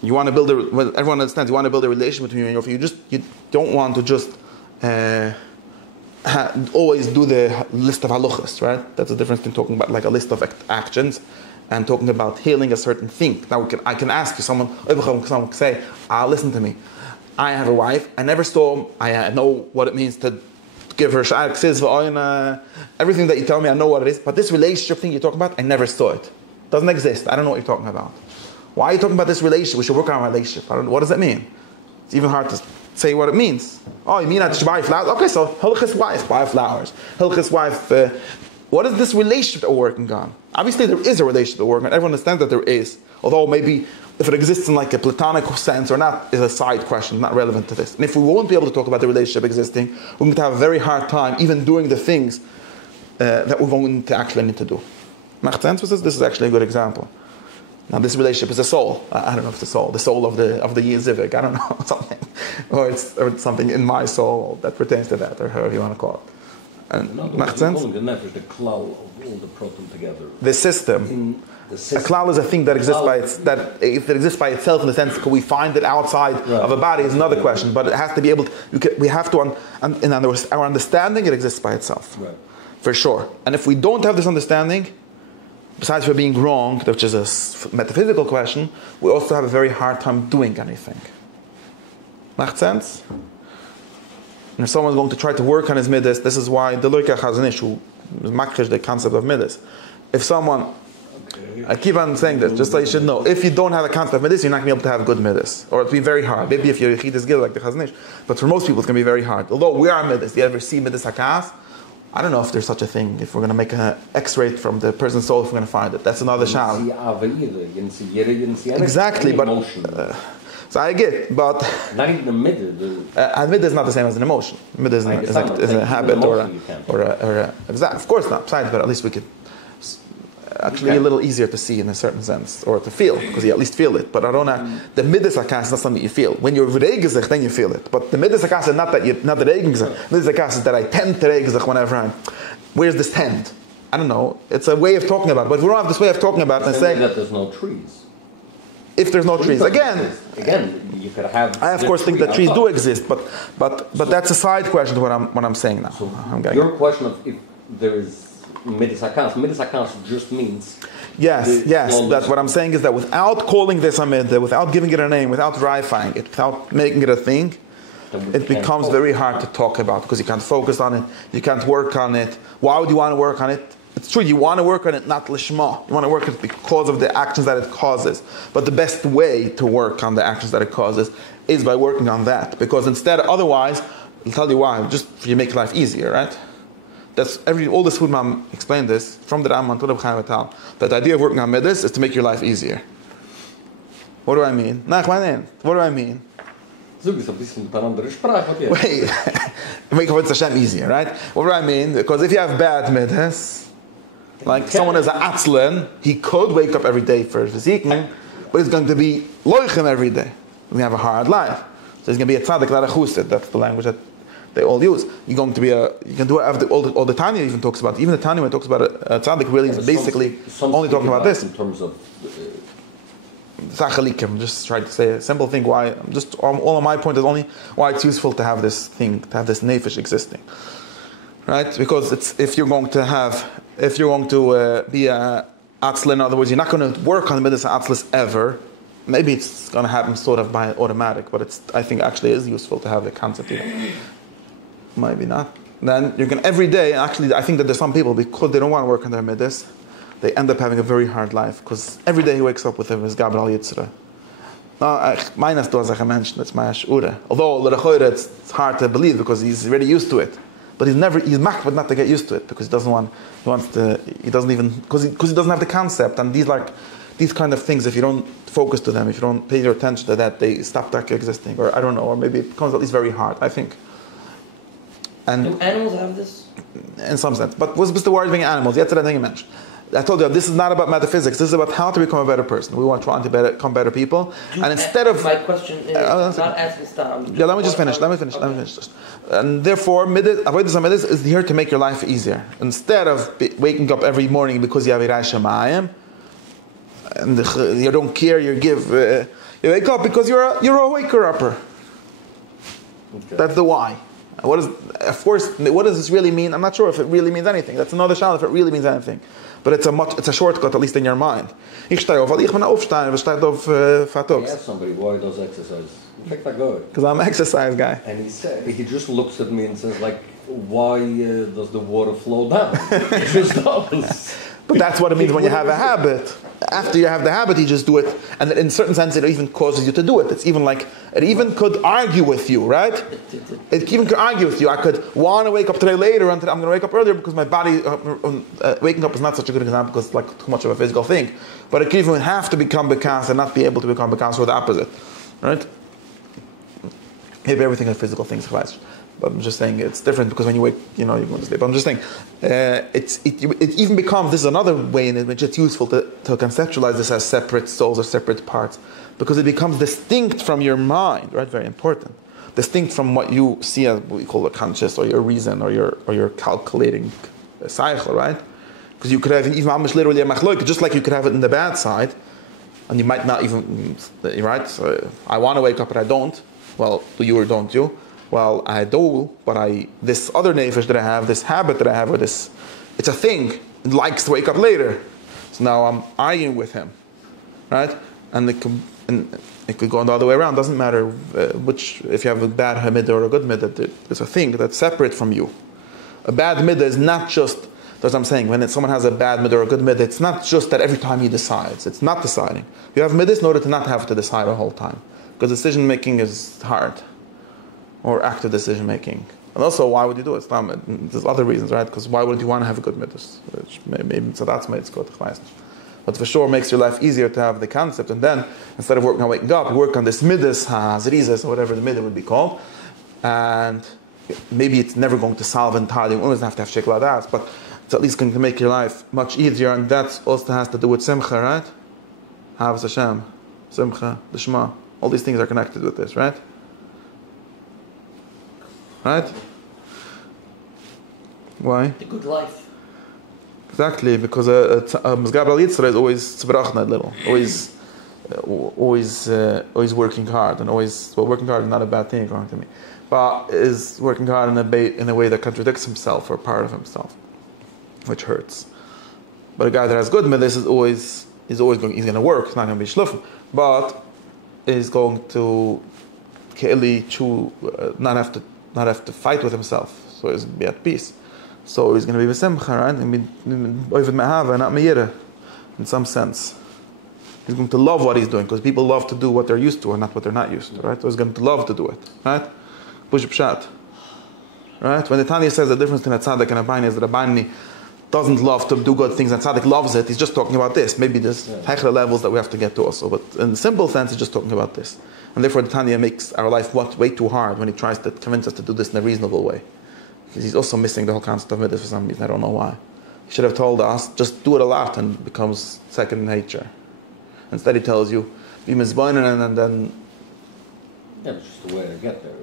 You want to build everyone understands. You want to build a relation between you and your wife. You don't want to just always do the list of halachas, right? That's the difference between talking about a list of actions and talking about healing a certain thing. Now I can ask you, someone can say, listen to me. I have a wife. I never saw. I know what it means to give her everything that you tell me, I know what it is. But this relationship thing you're talking about, I never saw it. Doesn't exist. I don't know what you're talking about. Why are you talking about this relationship? We should work on our relationship. What does that mean? It's even hard to say what it means. Oh, you mean I should buy flowers? Okay, so Hilchis wife, buy flowers. Hilchis wife, what is this relationship that we're working on? Obviously there is a relationship that we're working on. Everyone understands that there is. Although maybe if it exists in like a platonic sense or not is a side question, not relevant to this. And if we won't be able to talk about the relationship existing, we're going to have a very hard time even doing the things that we're going to actually need to do. Macht sense with this? This is actually a good example. Now this relationship is a soul. I don't know if it's the soul of the Yizivik. I don't know, something. Or it's something in my soul that pertains to that, or however you want to call it. And macht sense? The klal of all the proton together. The system. A klal is a thing that exists that if it exists by itself in the sense can we find it outside of a body is another question. But it has to be able to, we have to, in other words, our understanding, it exists by itself. Right. For sure. And if we don't have this understanding, besides for being wrong, which is a metaphysical question, we also have a very hard time doing anything. Macht sense? And if someone's going to try to work on his midas, this is why the Loykach has an issue, the concept of midas. If someone, I keep on saying this, just so you should know, if you don't have a concept of midas, you're not going to be able to have good midas. Or it'll be very hard. Maybe if you're Yechid is Gil like the Chazon Ish. But for most people, it's going to be very hard. Although we are midas. Do you ever see midas hakas? I don't know if there's such a thing. If we're going to make an X-ray from the person's soul, if we're going to find it, that's another shal. Exactly, but so I get, but not even the midah. Midah is not the same as an emotion. Midah is a habit or a of course not. Besides, but at least we could actually a little easier to see in a certain sense or to feel because you at least feel it. But I don't know. The midas hakas is not something you feel. When you're regezich, then you feel it. But the midas hakas is not the regezich. Midas hakas is that I tend to regezich whenever I'm. Where's this tend? I don't know. It's a way of talking about it. But if we don't have this way of talking about it and say that there's no trees. If there's no trees, again, you could have. I of course think that trees do exist, but that's a side question to what I'm saying now. So your question of if there is midas hakas just means yes. That's what I'm saying is that without calling this a midah, without giving it a name, without raifying it, without making it a thing, it becomes very hard to talk about because you can't focus on it, you can't work on it. Why would you want to work on it? It's true, you want to work on it not lishma. You want to work on it because of the actions that it causes. But the best way to work on the actions that it causes is by working on that. Because instead, otherwise, I'll tell you why, just you make life easier, right? That's all the Sfudman explained this, from the Rambam to the Chaim Vital, that the idea of working on midas is to make your life easier. What do I mean? What do I mean? Wait, make Hashem easier, right? What do I mean? Because if you have bad midas, like someone is an atzlan, he could wake up every day for Zikin, but he's going to be loichem every day. He's going to have a hard life. So he's going to be a tzaddik, not a chusid. That's the language that they all use. You're going to be you can do it, all the Tanya even talks about, even the Tanya when it talks about a tzaddik really is basically only talking about this. In terms of I'm just trying to say a simple thing. Why? Just all of my point is only why it's useful to have this thing, to have this nefesh existing, right? Because if you're going to be a atzla, in other words, you're not going to work on the midas atzlas ever. Maybe it's going to happen sort of by automatic, but I think actually is useful to have the concept here. Maybe not. Then you're going to every day. Actually, I think that there's some people because they don't want to work on their midas, they end up having a very hard life because every day he wakes up with him is Gabriel Yitzra. Minus those I mentioned, it's my ashura. Although it's hard to believe because he's already used to it, but he's makbid not to get used to it because he doesn't have the concept. And these kind of things, if you don't focus to them, if you don't pay your attention to that, they stop existing, or I don't know, or maybe it becomes at least very hard, I think. And do animals have this? In some sense, but what's the word being animals? That's what I think you mentioned. I told you, this is not about metaphysics. This is about how to become a better person. We want to try to become better people. And instead of... My question is not asking stuff. Yeah, let me finish. And therefore, avodas midas is here to make your life easier. Instead of waking up every morning because you have Yiras Shamayim, and you don't care, you wake up because you're a waker-upper. Okay. That's the why. What does this really mean? I'm not sure if it really means anything. That's another shal if it really means anything. But it's a shortcut, at least in your mind. Ich stehe auf, weil ich bin aufstehen, was steht auf Fatux. I asked somebody why he does exercise. In fact, I go. Because I'm an exercise guy. And he just looks at me and says, like, why does the water flow down? It just does. But that's what it means when you have a habit. After you have the habit, you just do it, and in a certain sense, it even causes you to do it. It's even like it even could argue with you, right? It even could argue with you. I could want to wake up today later, and I'm going to wake up earlier because my body waking up is not such a good example because it's like too much of a physical thing. But it could even have to become bekas and not be able to become bekas, or the opposite, right? Maybe everything is physical things, but I'm just saying it's different because when you wake, you're going to sleep. But I'm just saying it even becomes, this is another way in which it's useful to conceptualize this as separate souls or separate parts, because it becomes distinct from your mind, right? Very important. Distinct from what you see as what we call the conscious or your reason or your calculating cycle, right? Because you could have even literally a machloek, just like you could have it in the bad side, and you might not even, right? So I want to wake up, but I don't. Well, do you or don't you? Well, I do, but this other nefesh that I have, this habit that I have, or this, it's a thing. It likes to wake up later. So now I'm arguing with him, right? And it could go the other way around. Doesn't matter which, if you have a bad midah or a good midah, it's a thing that's separate from you. A bad midah is not just, that's what I'm saying, when someone has a bad midah or a good midah, it's not just that every time he decides. It's not deciding. You have midahs in order to not have to decide the whole time. Because decision making is hard. Or active decision making. And also, why would you do it? There's other reasons, right? Because why wouldn't you want to have a good midas? Which maybe so that's it's good. But for sure, makes your life easier to have the concept. And then, instead of working on waking up, you work on this midas, hazrizas, or whatever the midah would be called. And maybe it's never going to solve entirely. You always have to have shekla, but it's at least going to make your life much easier. And that also has to do with simcha, right? Havas Hashem, simcha, the Shema. All these things are connected with this, right? Right? Why? The good life. Exactly, because a Mizgab al Yitzra is always tzbrachna a little, always working hard, and working hard is not a bad thing according to me, but is working hard in a way that contradicts himself or part of himself, which hurts. But a guy that has good midas is always going to work. It's not going to be shluf, but is going to not have to fight with himself, so he's going to be at peace. So he's going to be v'simcha, right? Not me'yira, in some sense. He's going to love what he's doing, because people love to do what they're used to, and not what they're not used to, right? So he's going to love to do it, right? Push pshat, right? When the Tanya says the difference between a tzaddik and a bani is that a bani doesn't love to do good things, and tzaddik loves it, he's just talking about this. Maybe there's hechra levels that we have to get to also, but in the simple sense, he's just talking about this. And therefore, the Tanya makes our life way too hard when he tries to convince us to do this in a reasonable way. Because he's also missing the whole concept of midas for some reason. I don't know why. He should have told us, just do it a lot and it becomes second nature. Instead, he tells you, be mizbainen and then... Yeah, it's just the way to get there.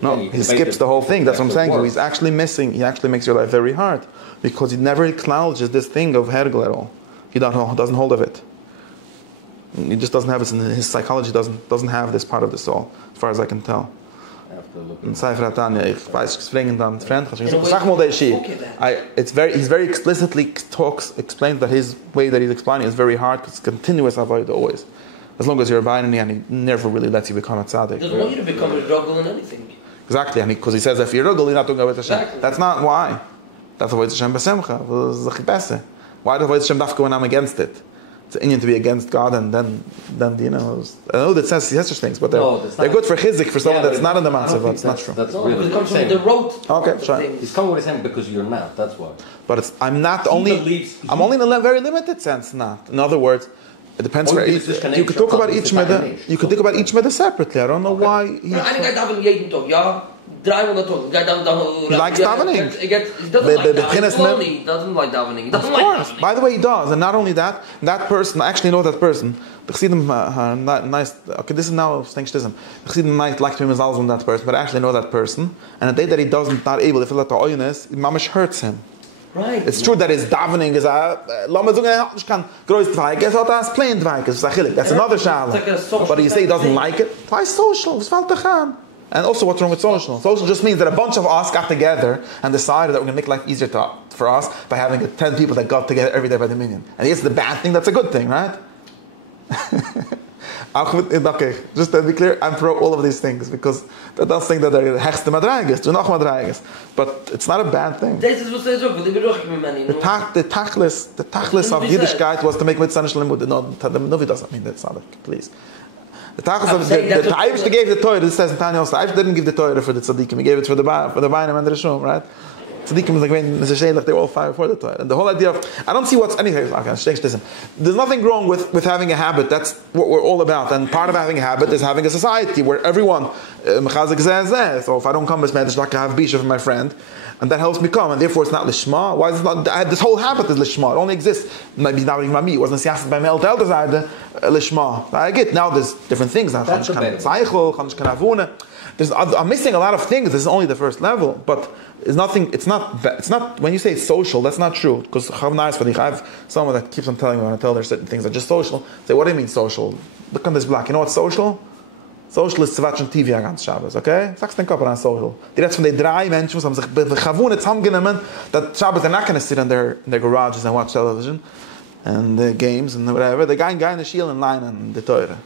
No, he skips the whole thing. That's what I'm saying. He's actually missing, he actually makes your life very hard. Because he never acknowledges this thing of hergel at all. He doesn't hold of it. He just doesn't have it in his psychology. Doesn't have this part of the soul, as far as I can tell. In Sefer Tanya, ich fragen dann friend. Sag mal der Shi. He's very explicitly explains that his way that he's explaining is very hard because it's continuous avoid always. As long as you're a binary, and he never really lets you become a tzaddik. He doesn't want you to become a ruggle in anything. Exactly, and because he says if you're ruggle, you're not doing avoid Hashem. Exactly. That's not why. That's avoid Hashem b'simcha. Why does avoid Hashem dafka when I'm against it? It's an Indian to be against God, and then I know that says such things, but they're good for chizik for someone that's not in the matzav. It's not true. That's really it comes from the road. Okay, sure. He's coming with him because you're not. That's why. But I'm not only. I'm only in a very limited sense. Not. In other words, it depends. You could talk about each midah. You could talk about each midah separately. I don't know why. He likes davening. He doesn't like davening. Of course. By the way, he does. And not only that, that person, I actually know that person. The Chassidim, nice. Okay, this is now Stinkshtism. The Chassidim might like to be mizalz on that person, but I actually know that person. And the day that he not able to fill out the oyunis, mamish hurts him. Right. It's true that his davening is plain dvaik. That's another shala. But you say he doesn't like it. Why social? And also, what's wrong with social? Social just means that a bunch of us got together and decided that we're going to make life easier for us by having 10 people that got together every day by the minyan. And yes, the bad thing, that's a good thing, right? Okay, just to be clear, I'm pro all of these things because that does think that they're hechste madragas, do noch madragas, but it's not a bad thing. This is what they do. The tachlis of Yiddishkeit was to make mitzvah nishal limud. No, the Novi doesn't mean that. Tzaddik, please. The tachlis of the Eibush gave the Torah. This says in Tanya also. Eibush didn't give the Torah for the tzaddikim. He gave it for the bainim and the rishum, right? Tzaddikim is like when Mr. Sheilach, they were all fire for the Torah. And the whole idea of, I don't see what's, anything, there's nothing wrong with having a habit. That's what we're all about. And part of having a habit is having a society where everyone, so if I don't come as medrash, like I have bisha for my friend, and that helps me come, and therefore it's not lishma. Why is it not? This whole habit is lishma. It only exists, maybe not even by me. It wasn't siyasat by my elders either, lishma. I get, now there's different things. That's a better. I'm missing a lot of things. This is only the first level, but it's nothing. It's not. When you say it's social, that's not true. Because I have someone that keeps on telling me when I tell there's certain things are just social. I say, what do you mean social? Look on this block. You know what's social? Social is Zwatschen TV ganz Shabbos, okay? Sagst den Kopf an social. Die Rest von den drei Menschen, haben sich bechavunet zusammengenommen, that Shabbos they're not going to sit in their garages and watch television and games and whatever. They're going in the shield and line and the Torah.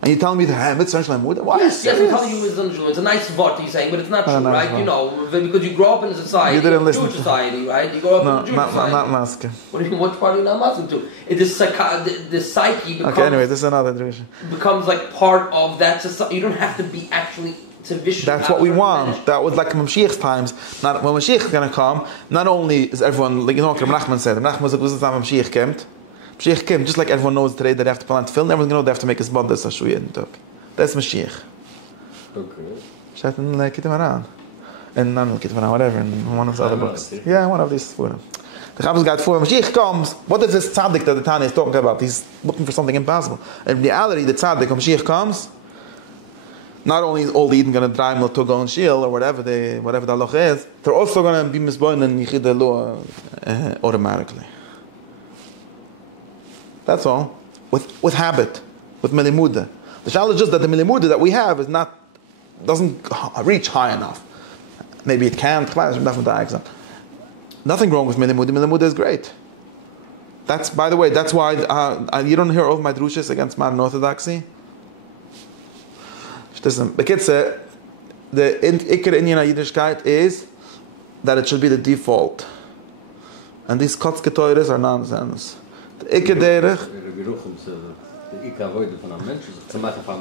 And you tell me that mitzvah nishal limud? What? Yes, I'm telling you it's a nice word you're saying, but it's not true, right? You know, because you grow up in a society, you didn't listen Jewish society, right? You grow up in a Jewish society. Not masking. What part are you not masking to? The psyche becomes... Okay, anyway, this is another tradition. Becomes like part of that society. You don't have to be actually to vision. That's what we want. That was like Mashiach's times. Not when Mashiach is going to come, not only is everyone, like you know what Nachman said, Nachman said, Mashiach came. Mashiach came, just like everyone knows today that they have to plant tefillin, everyone's going to know they have to make his blood this Ashuya and Tuk. That's Mashiach. Okay. Shatan like it around. And none of it around, whatever, in one of the other books. Yeah, one of these four. The Chabbos got four. Mashiach comes, what is this tzaddik that the Tanya is talking about? He's looking for something impossible. In reality, the tzaddik, when Mashiach comes, not only is all the Eden going to drive them to go and shield or whatever the halacha is, they're also going to be misborn and yichid law automatically. That's all. With habit, with milimuda. The challenge is just that the milimuda that we have doesn't reach high enough. Maybe it can't. Nothing wrong with milimuda. Milimuda is great. That's, by the way, that's why you don't hear all of my drushes against modern orthodoxy. The kid said the ikar inyan Yiddishkeit is that it should be the default, and these kotzke teures are nonsense.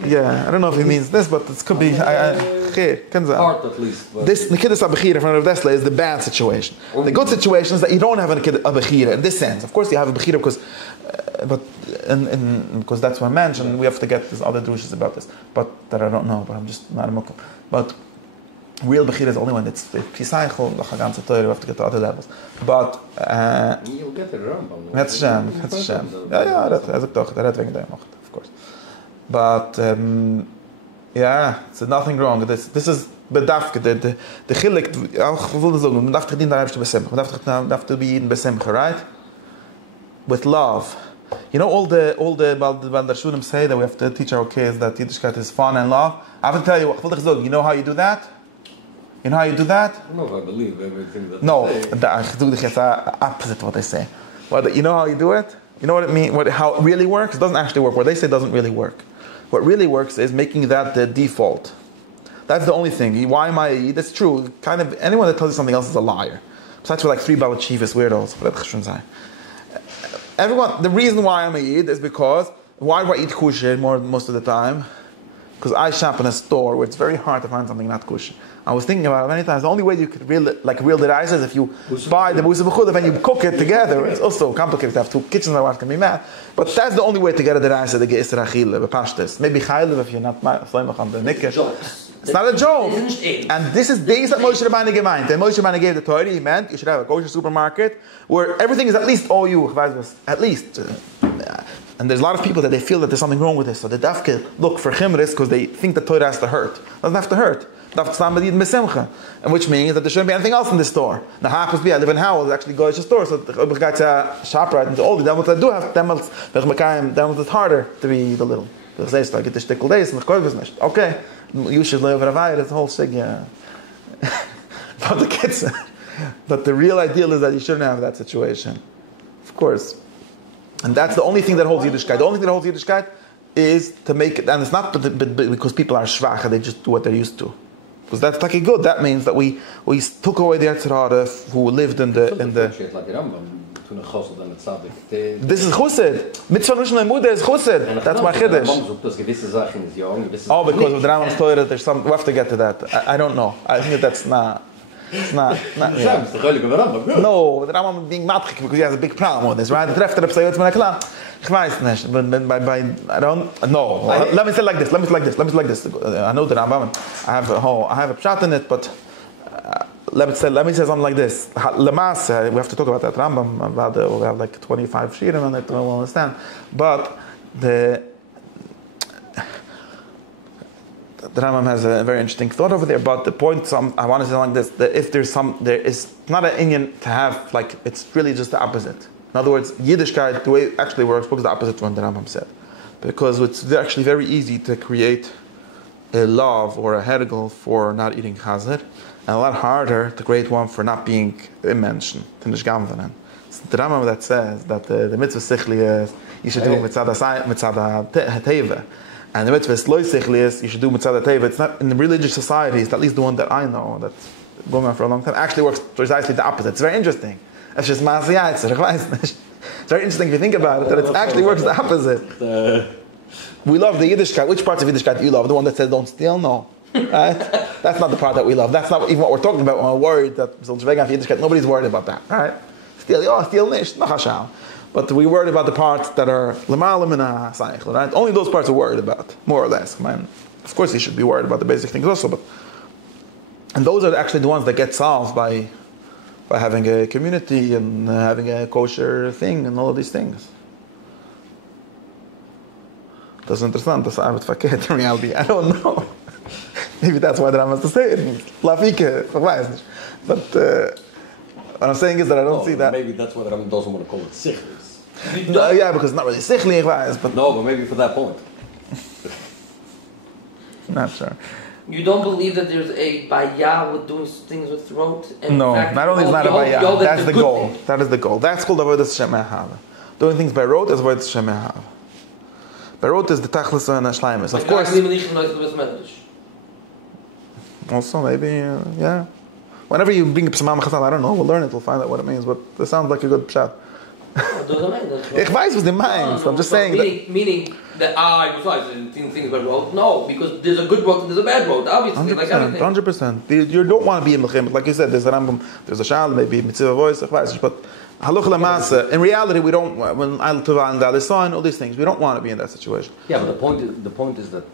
Yeah, I don't know if he means this, but it could be. Part at least. This Nikidus Abechira in front of Desla is the bad situation. The good situation is that you don't have a Abechira in this sense. Of course, you have a Bechira because, because that's what I mentioned. We have to get these other drushes about this, but that I don't know. But I'm just not a mukum. But real Bechira is the only one that's Pisaychel, Lachaganza Torah. We have to get to other levels. But you'll get the Rambam. That's sham. Yeah, that's wegen der Macht, of course. But yeah, it's nothing wrong. This is bedafke the chilik. Auch will sagen, man darf gedien darfst du besimcha. Man darf to be in besimcha, right? With love. You know all the Baldarshunim say that we have to teach our kids that Yiddishkeit is fun and love. I have to tell you, you know how you do that? You know how you do that? No, I believe everything that they say. No, opposite what they say. You know how you do it? You know what it means? How it really works? It doesn't actually work. What they say doesn't really work. What really works is making that the default. That's the only thing. Why am I? That's true. Kind of anyone that tells you something else is a liar. Besides for like 3 Balachivas weirdos. Everyone. The reason why I'm a Yid is because why do I eat kosher most of the time? Because I shop in a store where it's very hard to find something not kosher. I was thinking about it many times. The only way you could real the rice is if you buy the busa b'chudav and you cook it together. It's also complicated to have 2 kitchens. My wife can be mad, but that's the only way to get the rice at the geisser achille bepashtes. Maybe chaylev if you're not flamach on the nicker. It's not a joke. And this is days that Moshe Rabbeinu gemeint. And Moshe Rabbeinu gave the Torah. He meant you should have a kosher supermarket where everything is at least all you. At least. And there's a lot of people that they feel that there's something wrong with this. So they dafke look for chimris because they think the Torah has to hurt. It doesn't have to hurt. And which means that there shouldn't be anything else in the store. Now, happens to be I live in Howell. It's actually goes to store. So the guy shop right into all the them. What I do have them. It's harder to be the little. Okay, you should live in a fire. It's a whole sig. But the kids. But the real ideal is that you shouldn't have that situation. Of course. And that's the only thing that holds Yiddishkeit. The only thing that holds Yiddishkeit is to make it, and it's not because people are schwach and they just do what they're used to. Because that's like a good. That means that we took away the Yetzer Hara who lived in the. This is Chused. Mitzvah Nushim Lemuda is Chused. That's my Chiddush. Oh, because of the Rambam's Torah, there's some. We have to get to that. I don't know. I think that's not. It's not. Yeah. No, the Rambam being matchik because he has a big problem with this, right? The Trefter of Sayotz Menakla. Ich weiß nicht, but I don't know. Let me say like this. I know the Rambam. I have a pshat in it, but let me say something like this. Lemas, we have to talk about that Rambam. We have like 25 shirim on it. We'll understand, but the Rambam has a very interesting thought over there. But the point, I want to say like this: that if there is not an Indian to have like it's really just the opposite. In other words, Yiddishkeit, the way it actually works, is the opposite from what the Rambam said. Because it's actually very easy to create a love or a hergel for not eating chazer, and a lot harder to create one for not being a mention. It's the Rambam that says that the mitzvah sichli is, you should do mitzvah teva. And the mitzvah loy sichli is, you should do mitzvah teva. It's not, in the religious societies, at least the one that I know, that's going on for a long time, actually works precisely the opposite. It's very interesting. It's just Masiyah. It's very interesting if you think about it, that it actually works the opposite. We love the Yiddishkeit. Which parts of Yiddishkeit do you love? The one that says don't steal? No. Right? That's not the part that we love. That's not even what we're talking about when we're worried that Yiddishkeit. Nobody's worried about that. Right? Steal nish, no hashal. But we're worried about the parts that are l'malam and ha'sayich. Right? Only those parts we're worried about, more or less. Man, of course, you should be worried about the basic things also, and those are actually the ones that get solved by having a community and having a kosher thing and all of these things. That's interesting. That's I would forget in reality. I don't know. Maybe that's why the Rambam has to say it. Lafike, but what I'm saying is that I don't see that. Maybe that's why the Rambam doesn't want to call it sichlis. Yeah, because it's not really sichli, but no, but maybe for that point. Not sure. You don't believe that there's a bayah with doing things with throat? And no, not only is not a bayah. That's the goal. That is the goal. That's called avodas Shem Ehava. Doing things by rote is avodas Shem Ehava. By rote is the tachlis and shleimus. Of course. Also, maybe, yeah. Whenever you bring up Samam Chazal, I don't know. We'll learn it. We'll find out what it means. But it sounds like a good pshat. Ich weiß, was they mean. I'm just saying meaning that I was right and things were wrong. No, because there's a good road and there's a bad road. Obviously, 100%, like everything. 100%. You don't want to be in Melchim. Like you said, there's a Rambam, there's a Shal, maybe Mitzvah voice. But Haluch Lamasa. In reality, we don't. When Al Tova and Al and all these things, we don't want to be in that situation. Yeah, but the point is that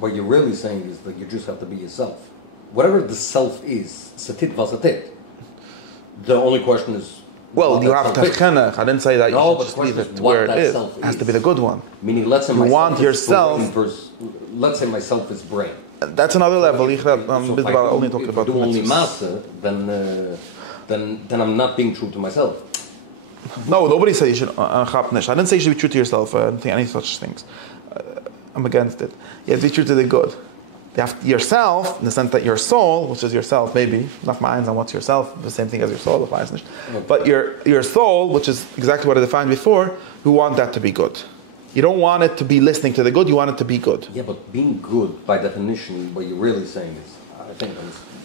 what you're really saying is that you just have to be yourself. Whatever the self is, satit vasatit. The only question is. Well, you have to chenech. I didn't say that you should just leave it where it is. It has to be the good one. Meaning, let's say you want yourself. Let's say myself is brain. That's another level. I'm only talking about. If I do only master, then I'm not being true to myself. No, nobody said you should chapnish. I didn't say you should be true to yourself. I didn't think any such things. I'm against it. You have to be true to the good. You have yourself, in the sense that your soul, which is yourself, maybe not minds on what's yourself, the same thing as your soul, but your soul, which is exactly what I defined before, you want that to be good. You don't want it to be listening to the good. You want it to be good. Yeah, but being good, by definition, what you're really saying is, I think,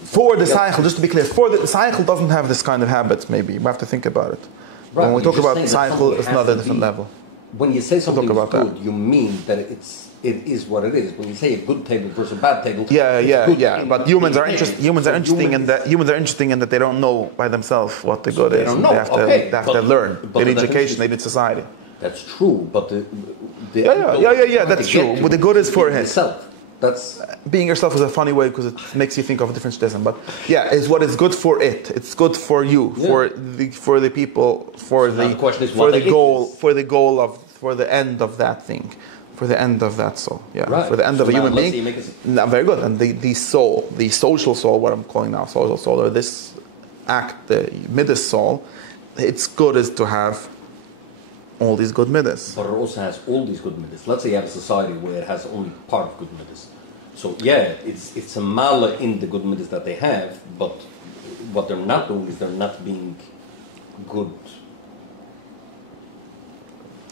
for the cycle, just to be clear, the cycle doesn't have this kind of habits. Maybe we have to think about it. Right, when we talk about the cycle, it's another different level. When you say something is good, you mean that it is what it is. When you say a good table versus a bad table, yeah. But humans are interesting in that they don't know by themselves what the good is. They have to learn. They need education. They need society. That's true, but that's true. But the good is for him. That's being yourself is a funny way because it makes you think of a different shtism. But is what is good for it. It's good for you, for the people, for the end of that thing, for the end of that soul. Yeah, right. For the end of a human being. Very good. And the soul, the social soul, what I'm calling now social soul, or this act, the midas soul, its good is to have all these good midas. But it also has all these good midas. Let's say you have a society where it has only part of good midas. So it's a mala in the good midas that they have, but what they're not doing is they're not being good.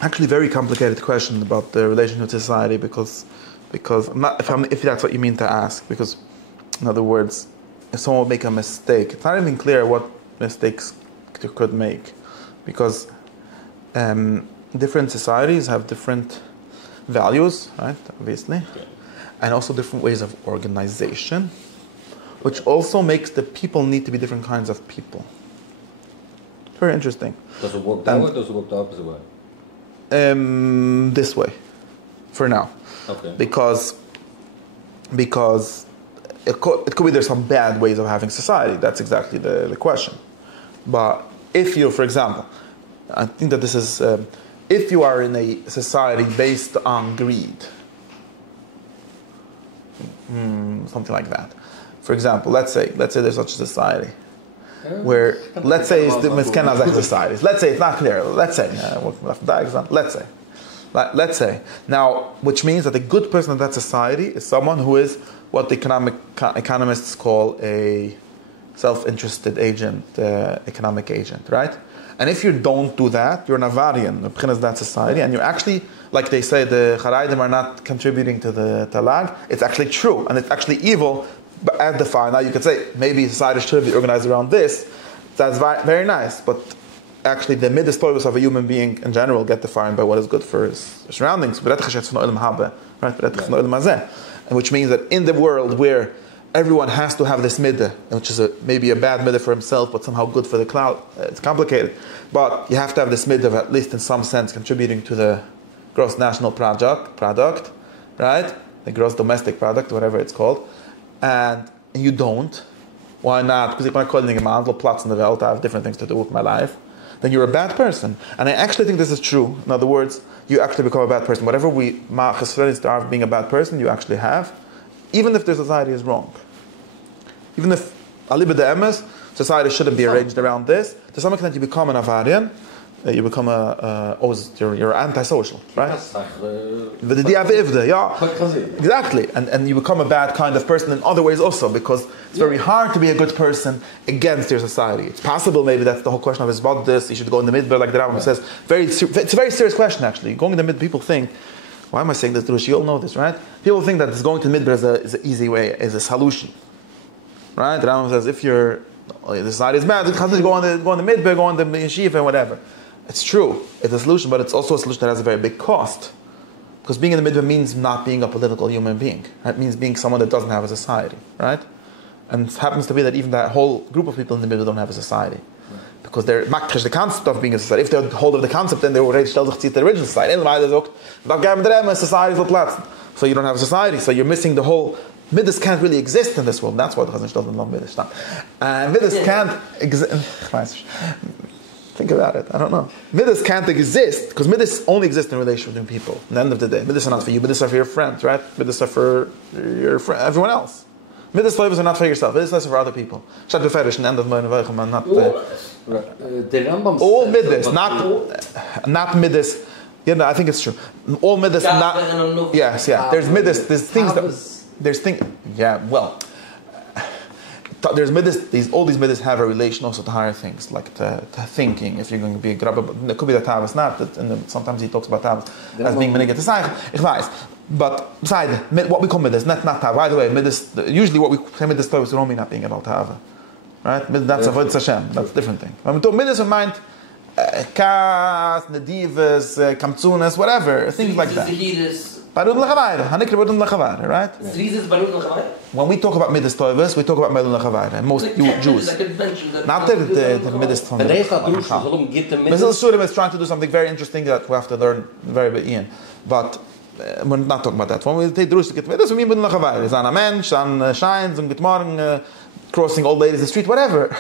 actually very complicated question about the relationship to society because if that's what you mean to ask, because in other words, if someone would make a mistake, it's not even clear what mistakes you could make, because different societies have different values, right? Obviously, and also different ways of organization, which also makes the people need to be different kinds of people. Very interesting. Does it work that way or does it work the opposite way? This way, for now. Okay. Because it could be there's some bad ways of having society. That's exactly the question. But if you, for example, I think that this is, if you are in a society based on greed, something like that. For example, let's say there's such a society where, let's say it's the Miskenazak societies. Let's say it's not clear. Let's say, let's say. Now, which means that a good person in that society is someone who is what the economists call a self-interested agent, economic agent, right? And if you don't do that, you're an avarian, that society, and you're actually, like they say, the Haraidim are not contributing to the talag. It's actually true, and it's actually evil, but as defined. Now you could say, maybe society should be organized around this. That's very nice, but actually the midas toivus of a human being in general get defined by what is good for his surroundings. Right? And which means that in the world where everyone has to have this midah, which is maybe a bad midah for himself, but somehow good for the cloud, it's complicated. But you have to have this midah of at least in some sense contributing to the gross national product, right? The gross domestic product, whatever it's called. And you don't. Why not? Because if I'm calling a man, plots in the world, I have different things to do with my life. Then you're a bad person. And I actually think this is true. In other words, you actually become a bad person. Whatever we are being a bad person, you actually have, even if the society is wrong. Even if aliba de emes, society shouldn't be arranged around this. To some extent, you become an avarian. You become you're antisocial, right? Exactly, and you become a bad kind of person in other ways also, because it's very hard to be a good person against your society. It's possible maybe that's the whole question of his this. You should go in the midbar, like the Rambam says. It's a very serious question actually. Going in the mid, people think, why am I saying this? You all know this, right? People think that going to the midbar is an easy way, is a solution, right? The Rambam says if the society is bad, go on the midbar, go on the yeshiva, and whatever. It's true, it's a solution, but it's also a solution that has a very big cost. Because being in the midbar means not being a political human being. It means being someone that doesn't have a society, right? And it happens to be that even that whole group of people in the midbar don't have a society. Because they're makrish the concept of being a society. If they hold of the concept, then they already stell sich the original society. Society will platz. So you don't have a society, so you're missing the whole. Midas can't really exist in this world. That's why the Chazon doesn't love Midas. And Midas can't exist. Think about it. I don't know. Midas can't exist because Midas only exists in relation between people. At the end of the day, Midas are not for you. Midas are for your friends, right? Midas are for your everyone else. Midas flavors are not for yourself. Midas are for other people. Shad beferish and end of my not. All Midas, not Midas. Yeah, no, I think it's true. All Midas, not. Yes, yeah. There's Midas. There's things Yeah, well. There's midas, all these midas have a relation also to higher things, like to thinking. If you're going to be a grabber, it could be that Tavis not. Sometimes he talks about Tavis as being menig to say. But beside what we call midas, not Tav. By the way, midas. Usually, what we say midas to is Romi not being about Tav, right? That's avoid Hashem. That's a different thing. When we talk midas, we mind kas, nedivas, kamtzunas, whatever things like that. Right? When we talk about midas toivus, we talk about melun lachavayra, and most Jews. Not the midas toivus. Mr. Surim is trying to do something very interesting that we have to learn very bit in, but we're not talking about that. When we take drush get midas, we mean melun lachavayra. It's on a man, sun shines, and good morning, crossing old ladies in the street, whatever.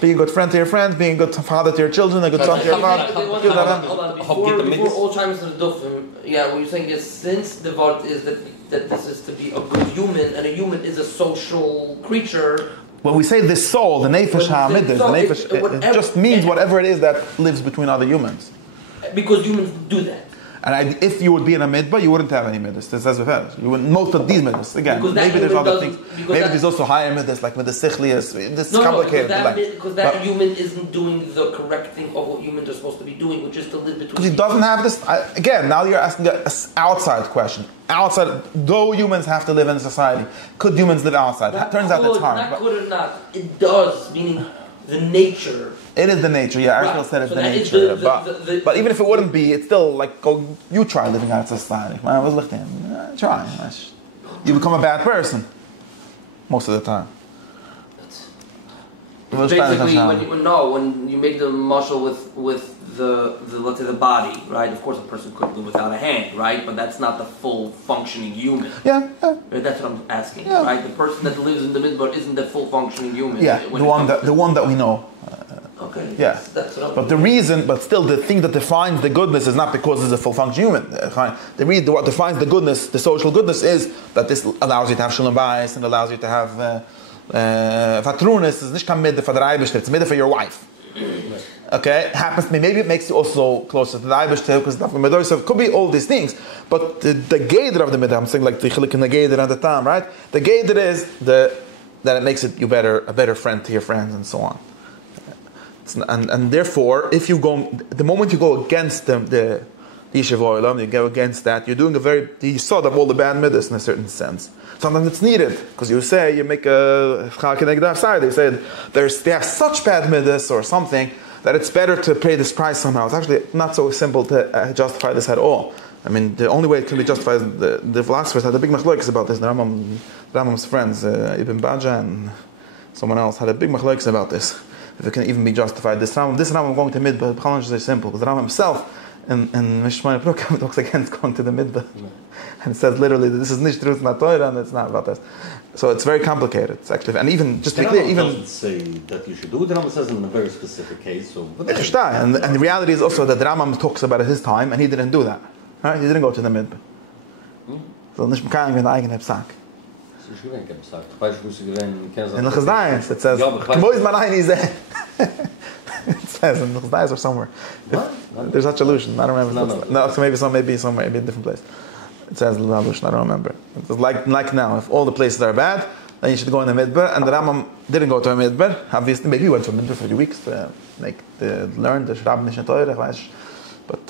Being a good friend to your friends, being a good father to your children, a good son to your father. Hold on. Before all chimes to the dufim, what you're saying is, since the vart is that this is to be a good human, and a human is a social creature. When we say this soul, the nefesh ha'amidah, the nefesh, it just means whatever it is that lives between other humans. Because humans do that. And if you would be in a midbar, you wouldn't have any midas. This says you wouldn't. Most of these midas, again, maybe there's other things. Maybe there's also higher midas, like midas sichlius. This is complicated. Because that human isn't doing the correct thing of what humans are supposed to be doing, which is to live between. Because he doesn't have this. Again, now you're asking an outside question. Outside, though humans have to live in a society, could humans live outside? It turns out it's hard. Not could or not. It does, meaning the nature. It is the nature, yeah. Aristotle said it's the nature. But even if it wouldn't be, it's still like, you try living out of society. Try. You become a bad person. Most of the time. Basically, when you make the muscle with the let's say the body, right? Of course, a person could live without a hand, right? But that's not the full functioning human. Yeah. Right? That's what I'm asking, right? The person that lives in the midbar isn't the full functioning human. Yeah, the one that we know. Okay. Yeah. That's what but still, the thing that defines the goodness is not because it's a full function human. What defines the goodness, the social goodness, is that this allows you to have shalom bayis and allows you to have. Vatrunis is nicht kein Midde for the Eibishter, it's Midde for your wife. Okay, happens to me. Maybe it makes you also closer to the Eibishter because it could be all these things. But the Geder of the Midde, I'm saying like the Chilik and the Geder at the time, right? The Geder is that it makes it a better friend to your friends and so on. And therefore, if you go, the moment you go against the Yishuv Olam, you go against that, you're doing you sort of all the bad Middes in a certain sense. Sometimes it's needed because you make a chal side. They say they have such bad midas or something that it's better to pay this price somehow. It's actually not so simple to justify this at all. I mean, the only way it can be justified is the philosophers had a big machlokes about this. The Rambam's friends, Ibn Baja and someone else, had a big machlokes about this. If it can even be justified. This Rambam going to midbar, the challenge is very simple because the Rambam himself in Mishmai Prokam talks against going to the midbar. And it says literally that this is nicht truth not Torah and it's not about this. So it's very complicated. It's actually, and even just to be clear, even doesn't say that you should do it. The Rambam says in a very specific case. So, and the reality is also that the Rambam talks about it his time, and he didn't do that. Right? He didn't go to the midbar. So nicht mekaim in the eigene Psak. In the Chazdayas it says K'moiz Marayni Zeh. It says in the Chazdayas or somewhere. There's such illusion. I don't remember. No, so maybe somewhere, maybe a different place. It says illusion. I don't remember. It's like now. If all the places are bad, then you should go in the midbar. And the Rambam didn't go to a midbar. Obviously, maybe he went to a midbar for a few weeks to learn the Shrab Nishan Torah. But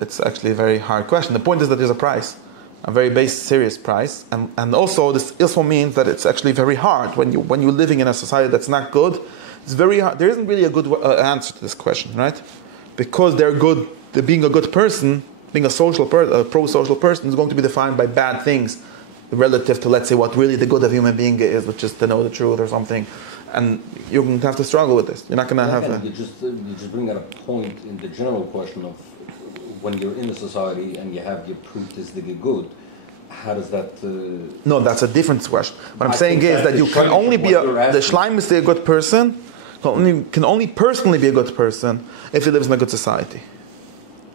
it's actually a very hard question. The point is that there's a price, a very base, serious price, and also this also means that it's actually very hard when you're living in a society that's not good. It's very hard. There isn't really a good answer to this question, right? Because being a good person, being a pro-social person, is going to be defined by bad things relative to, let's say, what really the good of human being is, which is to know the truth or something. And you're going to have to struggle with this. You're not going to have. You just bring out a point in the general question of when you're in a society and you have your proof is the good. How does that? No, that's a different question. What I'm saying is that you can only be the Shleim is a good person. Can only personally be a good person if he lives in a good society.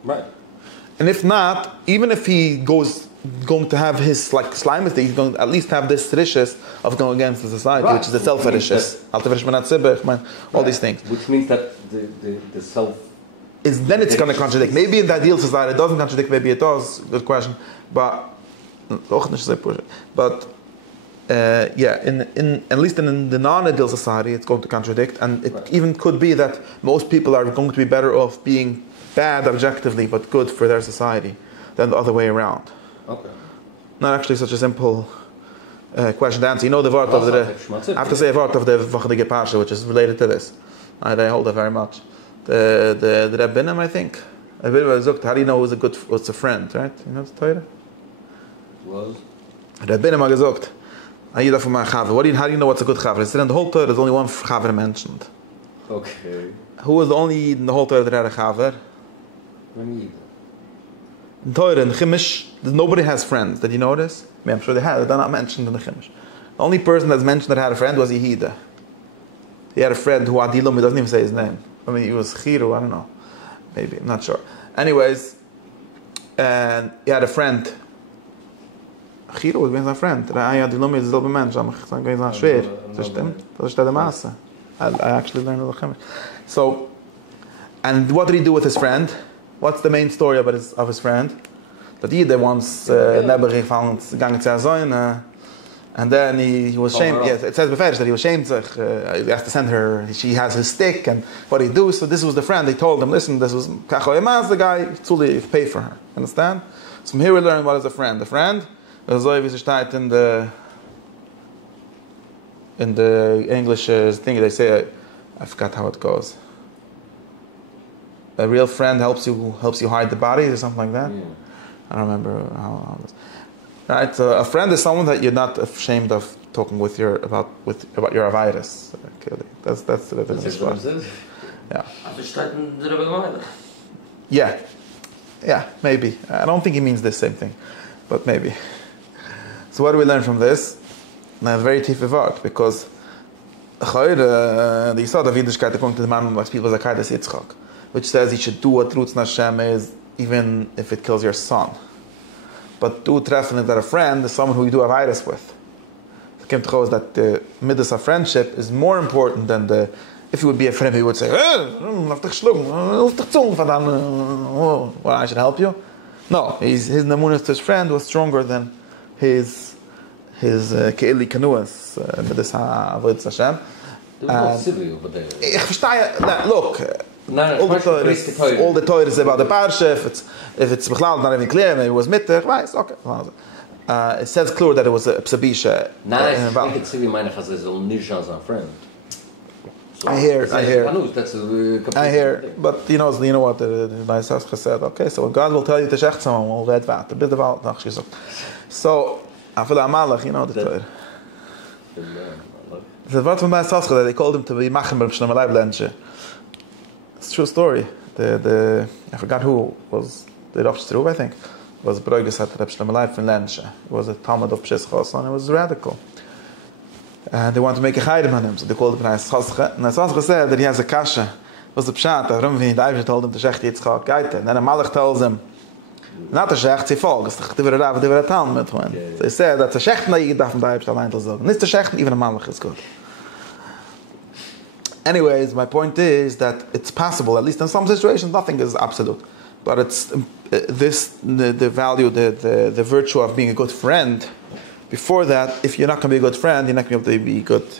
Right. And if not, even if he going to have his Shleimus, he's going to at least have this rishis of going against the society, which is the self-rishis. All these things. Which means that the self is then it's going to contradict. Maybe in the ideal society it doesn't contradict. Maybe it does. Good question, but in at least in the non-ideal society, it's going to contradict, and it even could be that most people are going to be better off being bad objectively, but good for their society, than the other way around. Okay. Not actually such a simple question to answer. You know the word of I have to say a word of the Vachdige Pasha, which is related to this. I hold it very much. The Rabbinim, I think. How do you know who's a friend, right? You know the Torah? Was? Rabbinim are gesagt. How do you know what's a good chaver? It's in the whole Torah. There's only one chaver mentioned. Okay. Who was the only in the whole Torah that had a chaver? In Torah, in Chimish, nobody has friends. Did you notice? I mean, I'm sure they had. They're not mentioned in the Chimish. The only person that's mentioned that had a friend was Yehida. He had a friend who Adilum, he doesn't even say his name. I mean, he was Chiru, I don't know. Maybe, I'm not sure. Anyways, and he had a friend. Chiru was a friend. Adilum is a little bit mensch. I'm schwer. Das ist der Masse. I actually learned the Chimish. So, and what did he do with his friend? What's the main story of his friend? But he once never gefallen gegangen zu sein. And then he was shamed. Yes, it says before that he was shamed. He has to send her. She has his stick, and what he do? So this was the friend. He told him, "Listen, this was Kachoyemaz, the guy. Tuli, pay for her. Understand?" So from here we learn what is a friend. The friend is Lowy in the English thing. They say, I forgot how it goes. A real friend helps you hide the body or something like that. Yeah. I don't remember how it was. Right, so a friend is someone that you're not ashamed of talking with about your virus. Okay. That's the definition. Yeah. Yeah, maybe. I don't think he means the same thing, but maybe. So what do we learn from this? Now, very tief word, because the Yisod of Yiddishkeit according to the man of people's Zakaitis Yitzchok, which says you should do what Rutz Hashem is, even if it kills your son. But do treffen that a friend is someone who you do a virus with. The Kim Tcho is that the midas of friendship is more important than the. If you would be a friend, he would say, well, I should help you. No, his namunas to his friend was stronger than his ke'ili kanuas, midas ha'avodas Hashem. There's no civil over there. Look, all the Torah is about the parsha. If it's Bechlal, not even clear, maybe it was Mittech, right? Okay. It says clear that it was a psabisha. I hear. But you know what the Yitzchok said. Okay, so God will tell you to shech someone, we'll read that. The bit about nachshizuk. So after the Amalek, you know the Torah. The word from Yitzchok that they called him to be machem b'shnei malay b'lenshe. It's a true story. I forgot who was the Rav Struve, I think. It was Broiges at Reb Shlomo Leib from Lensche. It was a Talmud of Pshischos, and it was radical. And they wanted to make a chayrim on him, so they called him Yitzchok. And Yitzchok said that he has a kasha. It was the pshat. Avram Avinu David told him to shech Yitzchok Geite. And then a Malach tells him, not to shech, sie folg. It's the Rav, the Talmud. So he said that to shech na yid darf David allein to sagen. Nicht to shech, even a Malach is good. Anyways, my point is that it's possible, at least in some situations, nothing is absolute. But it's the value, the virtue of being a good friend. Before that, if you're not going to be a good friend, you're not going to be able to be good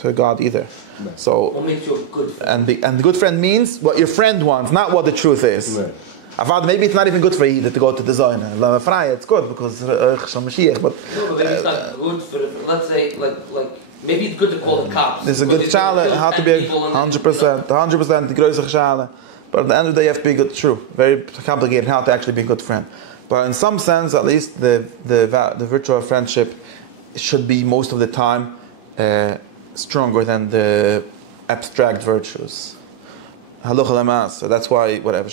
to God either. Right. So, what makes you a good friend? And the good friend means what your friend wants, not what the truth is. Right. Maybe it's not even good for you to go to the Zohar. It's good because Mashiach, but maybe it's not good for, let's say, like maybe it's good to call the cops. There's a good challenge, how to be 100%, the größere Schale. But at the end of the day, you have to be good, true. Very complicated how to actually be a good friend. But in some sense, at least, the virtue of friendship should be most of the time stronger than the abstract virtues. So that's why, whatever,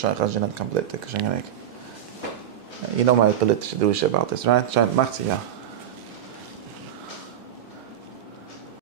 you know my political douche about this, right?